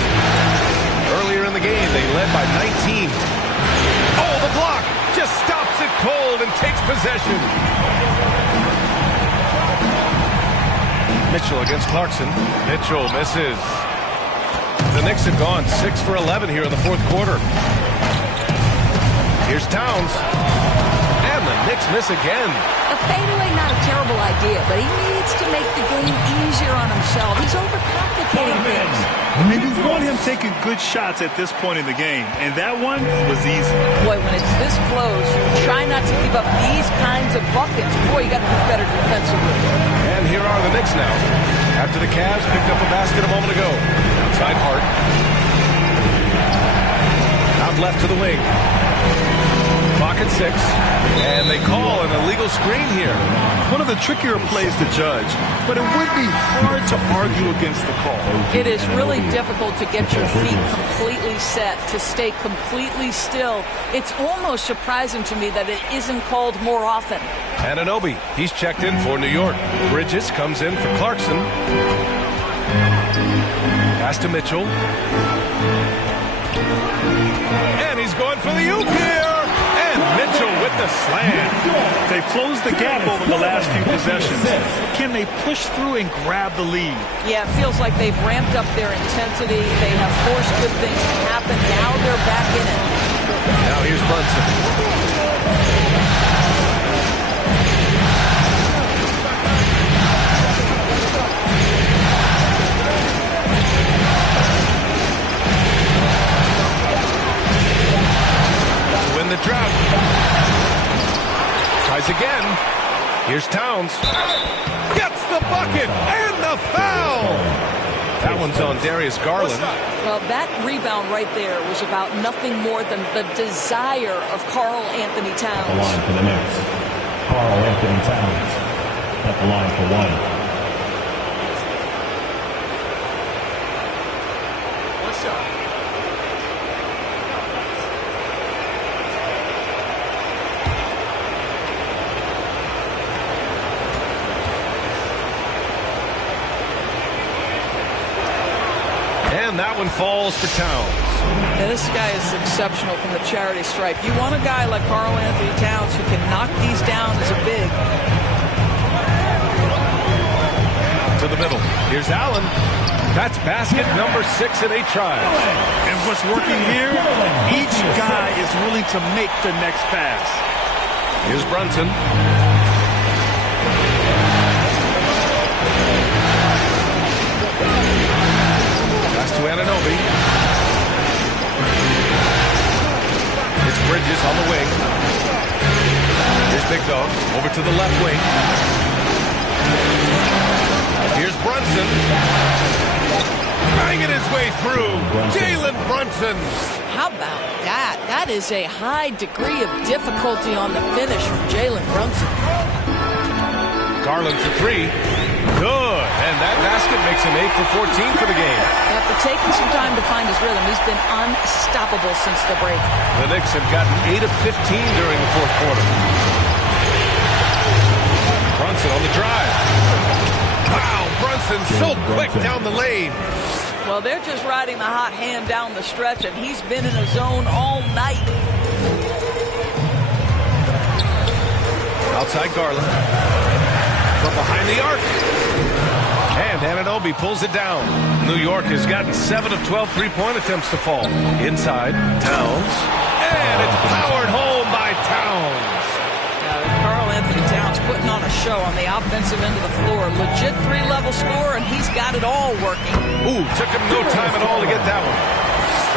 Earlier in the game, they led by 19. Oh, the block just stops it cold and takes possession. Mitchell against Clarkson. Mitchell misses. The Knicks have gone 6 for 11 here in the fourth quarter. Here's Towns. And the Knicks miss again. A fadeaway, not a terrible idea, but he needs to make the game easier on himself. He's overcomplicating things. I mean, you want him taking good shots at this point in the game, and that one was easy. Boy, when it's this close, you try not to give up these kinds of buckets. Boy, you got to do better defensively. And here are the Knicks now. After the Cavs picked up a basket a moment ago. Outside Hart. Out left to the wing. Clock at 6. And they call an illegal screen here. One of the trickier plays to judge, but it would be hard to argue against the call. It is really difficult to get your feet completely set, to stay completely still. It's almost surprising to me that it isn't called more often. Anunoby, he's checked in for New York. Bridges comes in for Clarkson. Pass to Mitchell. And he's going for the oop here. And Mitchell with the slam. They've closed the gap over the last few possessions. Can they push through and grab the lead? Yeah, it feels like they've ramped up their intensity. They have forced good things to happen. Now they're back in it. Now here's Brunson. The drought. Tries again. Here's Towns. Gets the bucket and the foul. That one's on Darius Garland. Well, that rebound right there was about nothing more than the desire of Karl Anthony Towns. The line for the Knicks. Karl Anthony Towns at the line for one. One shot. And that one falls for Towns. Yeah, this guy is exceptional from the charity stripe. You want a guy like Karl Anthony Towns who can knock these down as a big. To the middle. Here's Allen. That's basket number 6 in 8 tries. And what's working here, each guy is willing to make the next pass. Here's Brunson. Pass to Anunoby. It's Bridges on the wing. Here's Big Dog over to the left wing. Here's Brunson. Banging his way through. Jalen Brunson. How about that? That is a high degree of difficulty on the finish from Jalen Brunson. Garland for 3. Good. And that basket makes him 8 for 14 for the game. After taking some time to find his rhythm, he's been unstoppable since the break. The Knicks have gotten 8 of 15 during the fourth quarter. Brunson on the drive. Wow, Brunson so quick down the lane. Well, they're just riding the hot hand down the stretch, and he's been in a zone all night. Outside Garland. From behind the arc. And Anunoby pulls it down. New York has gotten 7 of 12 three-point attempts to fall. Inside, Towns. And it's powered home by Towns. Karl Anthony Towns putting on a show on the offensive end of the floor. Legit 3-level score, and he's got it all working. Ooh, took him no time at all to get that one.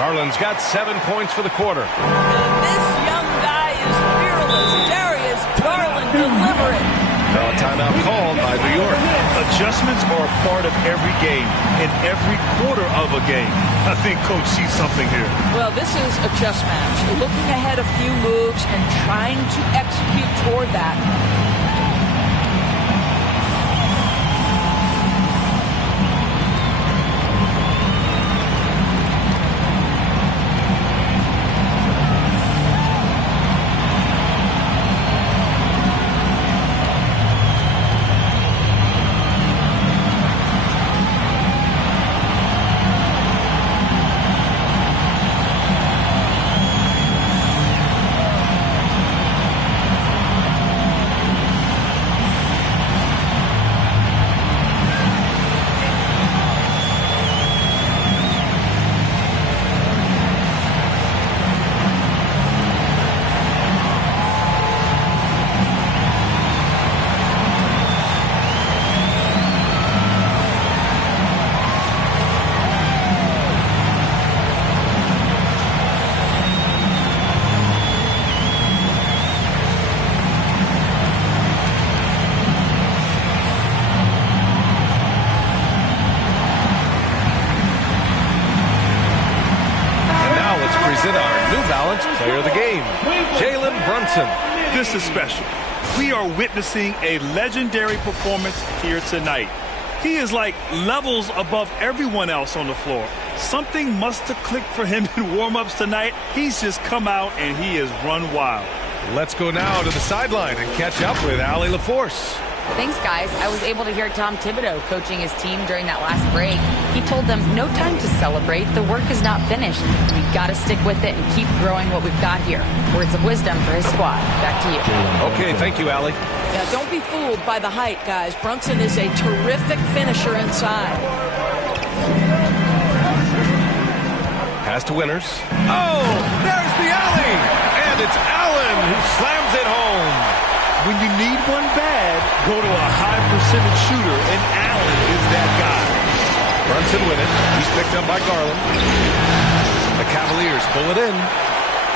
Garland's got 7 points for the quarter. And this young guy is fearless. Darius Garland delivering. Now a timeout called by New York. Adjustments are a part of every game, in every quarter of a game. I think Coach sees something here. Well, this is a chess match. Looking ahead a few moves and trying to execute toward that. Jalen Brunson. This is special. We are witnessing a legendary performance here tonight. He is like levels above everyone else on the floor. Something must have clicked for him in warm-ups tonight. He's just come out and he has run wild. Let's go now to the sideline and catch up with Allie LaForce. Thanks, guys. I was able to hear Tom Thibodeau coaching his team during that last break. He told them, no time to celebrate. The work is not finished. We've got to stick with it and keep growing what we've got here. Words of wisdom for his squad. Back to you. Okay, thank you, Allie. Now, don't be fooled by the height, guys. Brunson is a terrific finisher inside. Pass to Winters. Oh, there's the alley! And it's Allen who slams it home. When you need one bad, go to a high-percentage shooter, and Allen is that guy. Brunson with it. He's picked up by Garland. The Cavaliers pull it in.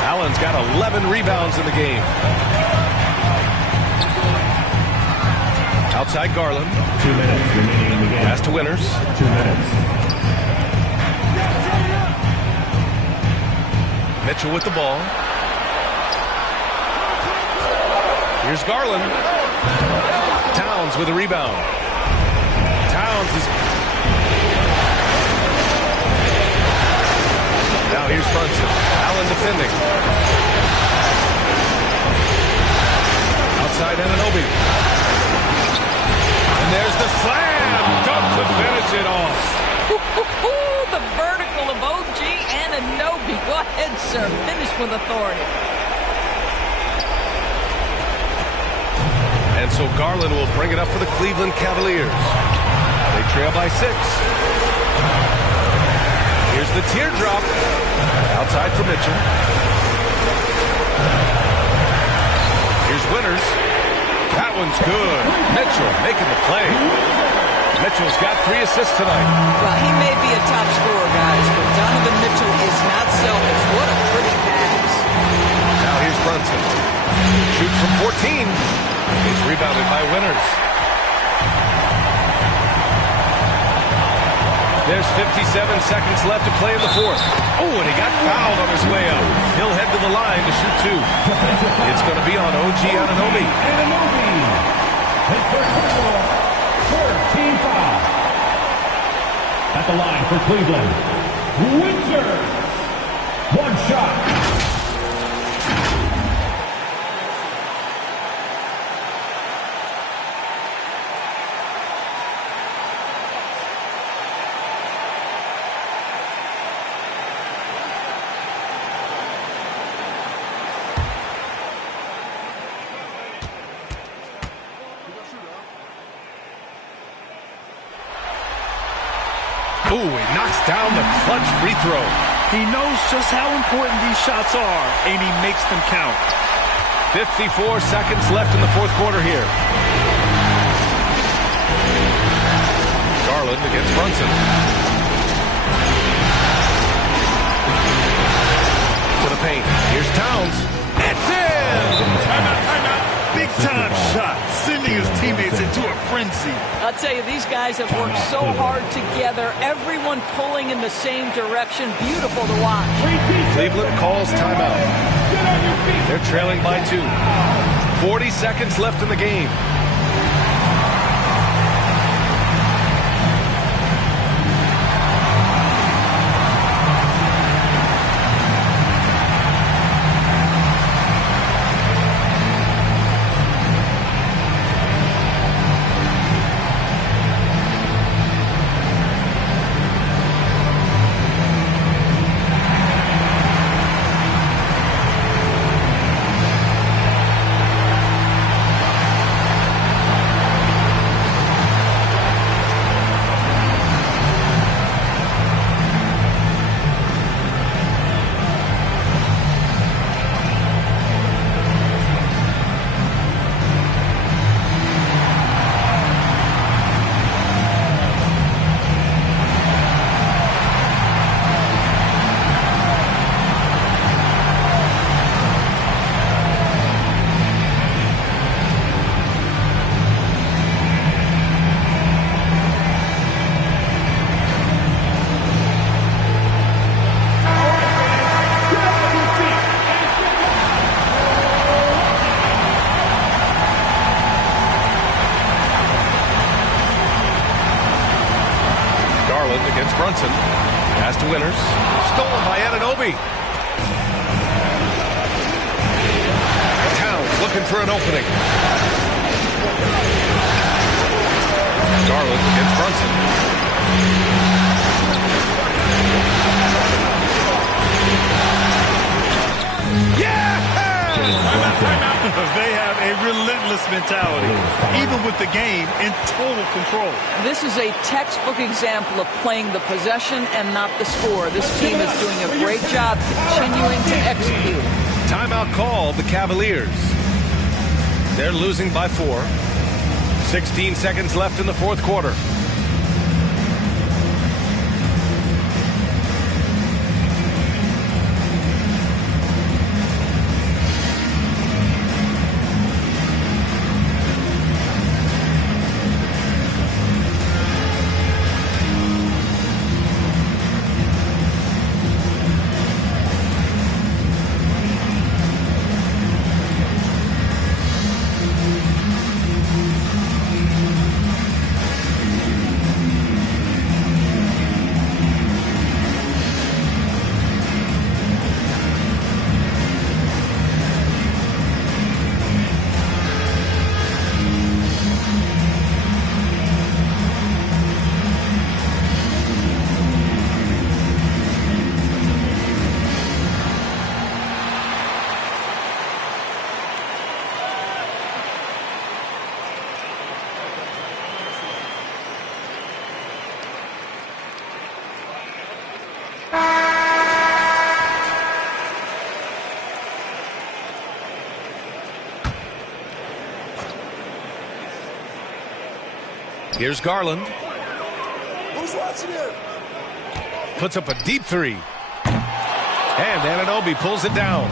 Allen's got 11 rebounds in the game. Outside Garland. 2 minutes remaining in the game. Pass to Winters. 2 minutes. Mitchell with the ball. Here's Garland. Towns with a rebound. Towns is... Now here's Brunson. Allen defending. Outside Anunoby. And there's the slam. Dunk to finish it off. The vertical of OG Anunoby. Go ahead, sir. Finish with authority. And so Garland will bring it up for the Cleveland Cavaliers. They trail by 6. Here's the teardrop. Outside for Mitchell. Here's Winters. That one's good. Mitchell making the play. Mitchell's got 3 assists tonight. Well, he may be a top scorer, guys, but Donovan Mitchell is not selfish. What a pretty pass. Now here's Brunson. Shoots from 14. He's rebounded by Winters. There's 57 seconds left to play in the fourth. Oh, and he got fouled on his way up. He'll head to the line to shoot 2. It's going to be on OG Anunoby. His first personal, 13 foul. At the line for Cleveland, Winters. 1 shot. Ooh, he knocks down the clutch free throw. He knows just how important these shots are, and he makes them count. 54 seconds left in the fourth quarter here. Garland against Brunson. To the paint. Here's Towns. It's in! Timeout. Big time shot, sending his teammates into a frenzy. I'll tell you, these guys have worked so hard together. Everyone pulling in the same direction. Beautiful to watch. Cleveland calls timeout. They're trailing by 2. 40 seconds left in the game. Garland against Brunson. Pass to Winters. Stolen by Anunoby. Towns looking for an opening. Garland against Brunson. Yeah! They have a relentless mentality, even with the game in total control. This is a textbook example of playing the possession and not the score. This team is doing a great job continuing to execute. Timeout called the Cavaliers. They're losing by 4. 16 seconds left in the fourth quarter. Here's Garland. Who's watching it? Puts up a deep three. And Anunoby pulls it down.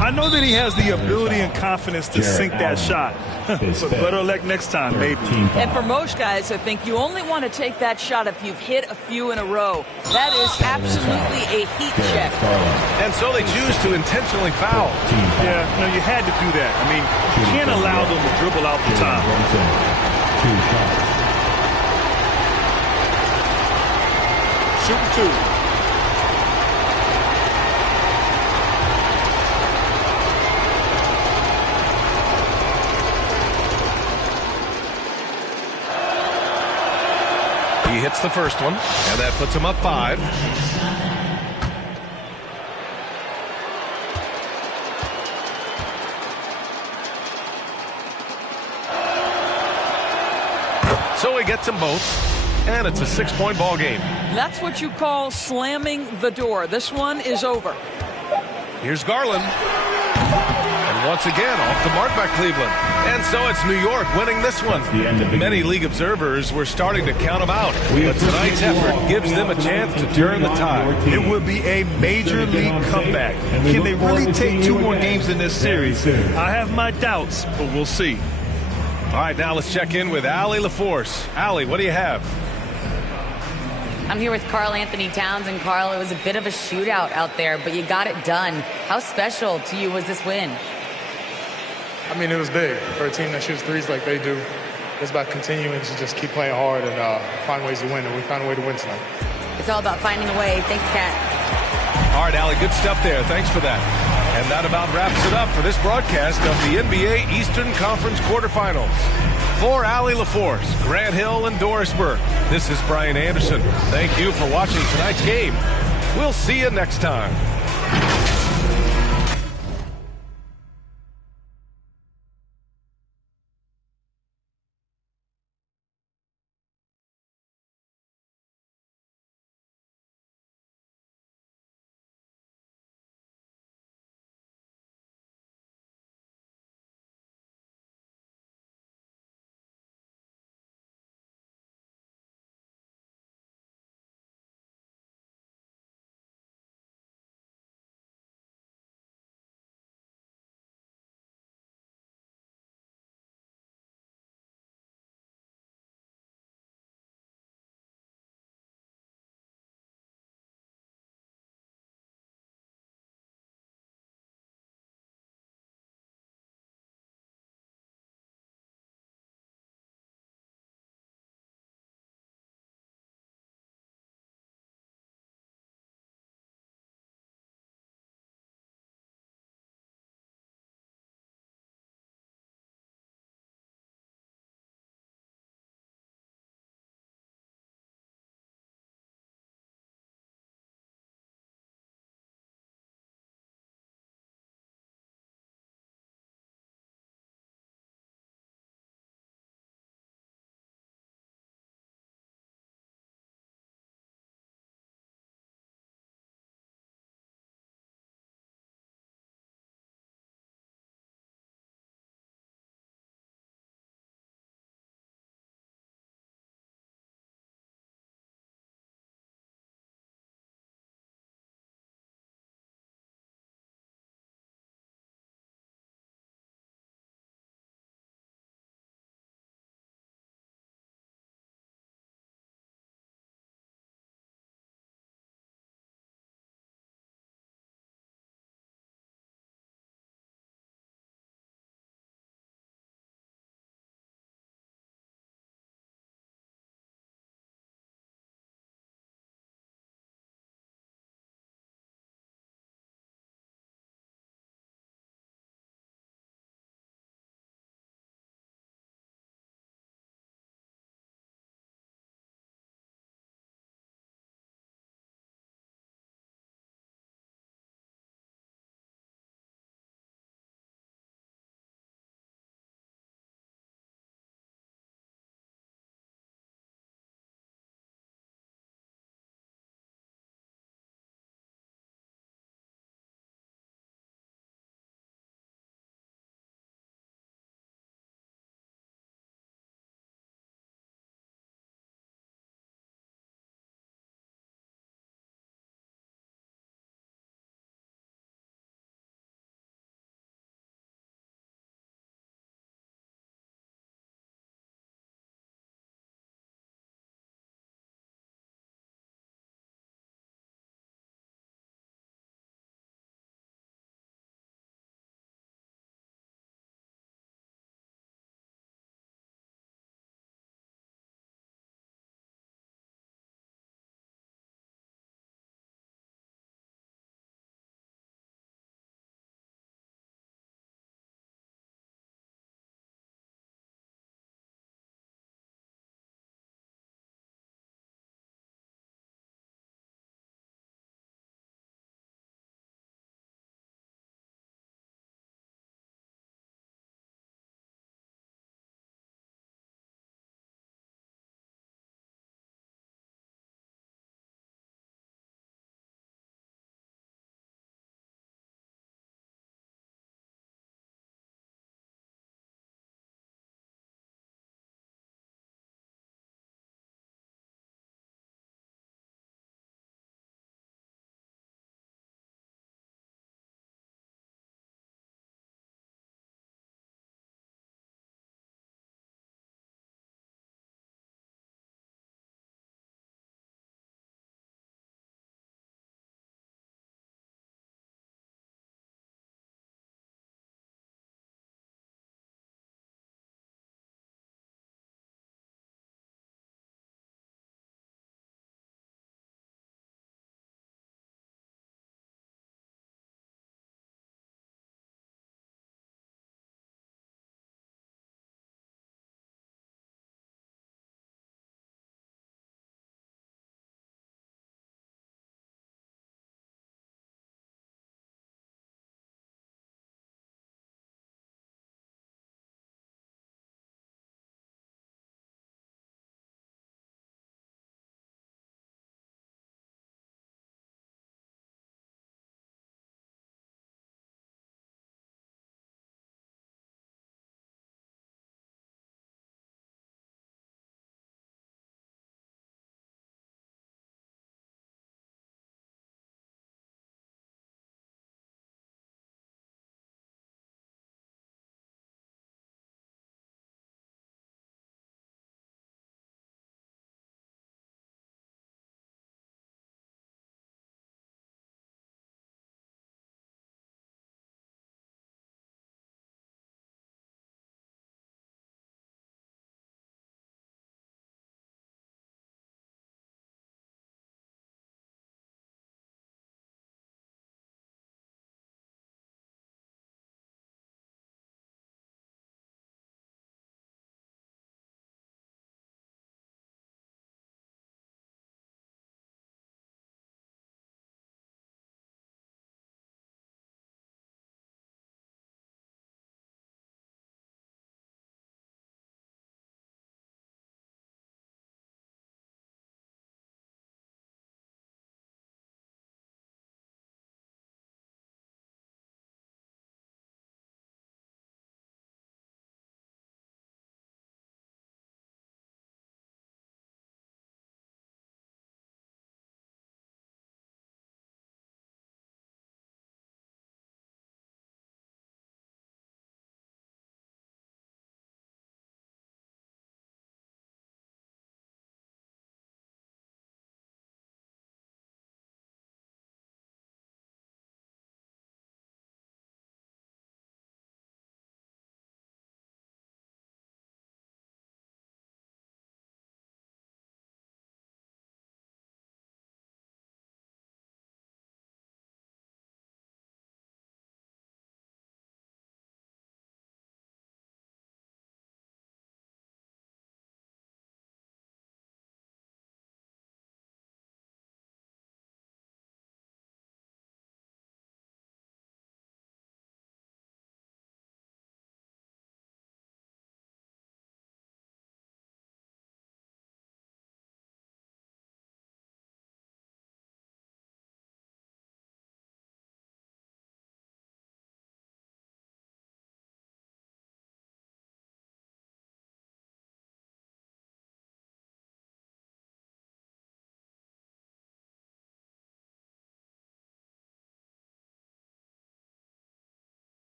I know that he has the ability and confidence to sink that shot. But better luck next time, maybe. And for most guys, I think you only want to take that shot if you've hit a few in a row. That is absolutely a heat check. And so they choose to intentionally foul. Yeah, no, you had to do that. I mean, you can't allow them to dribble out the top. 2 shots. Shooting 2. He hits the first one, and that puts him up 5. So he gets them both, and it's a 6-point ball game. That's what you call slamming the door. This one is over. Here's Garland. And once again, off the mark by Cleveland. And so it's New York winning this one. Many league observers were starting to count them out. But tonight's effort gives them a chance to turn the tide. It would be a major league comeback. Can they really take 2 more games in this series? I have my doubts, but we'll see. All right, now let's check in with Allie LaForce. Allie, what do you have? I'm here with Karl Anthony Towns, and Karl, it was a bit of a shootout out there, but you got it done. How special to you was this win? I mean, it was big for a team that shoots threes like they do. It's about continuing to just keep playing hard and find ways to win, and we found a way to win tonight. It's all about finding a way. Thanks, Kat. All right, Allie, good stuff there. Thanks for that. And that about wraps it up for this broadcast of the NBA Eastern Conference quarterfinals. For Allie LaForce, Grant Hill, and Dorisburg, this is Brian Anderson. Thank you for watching tonight's game. We'll see you next time.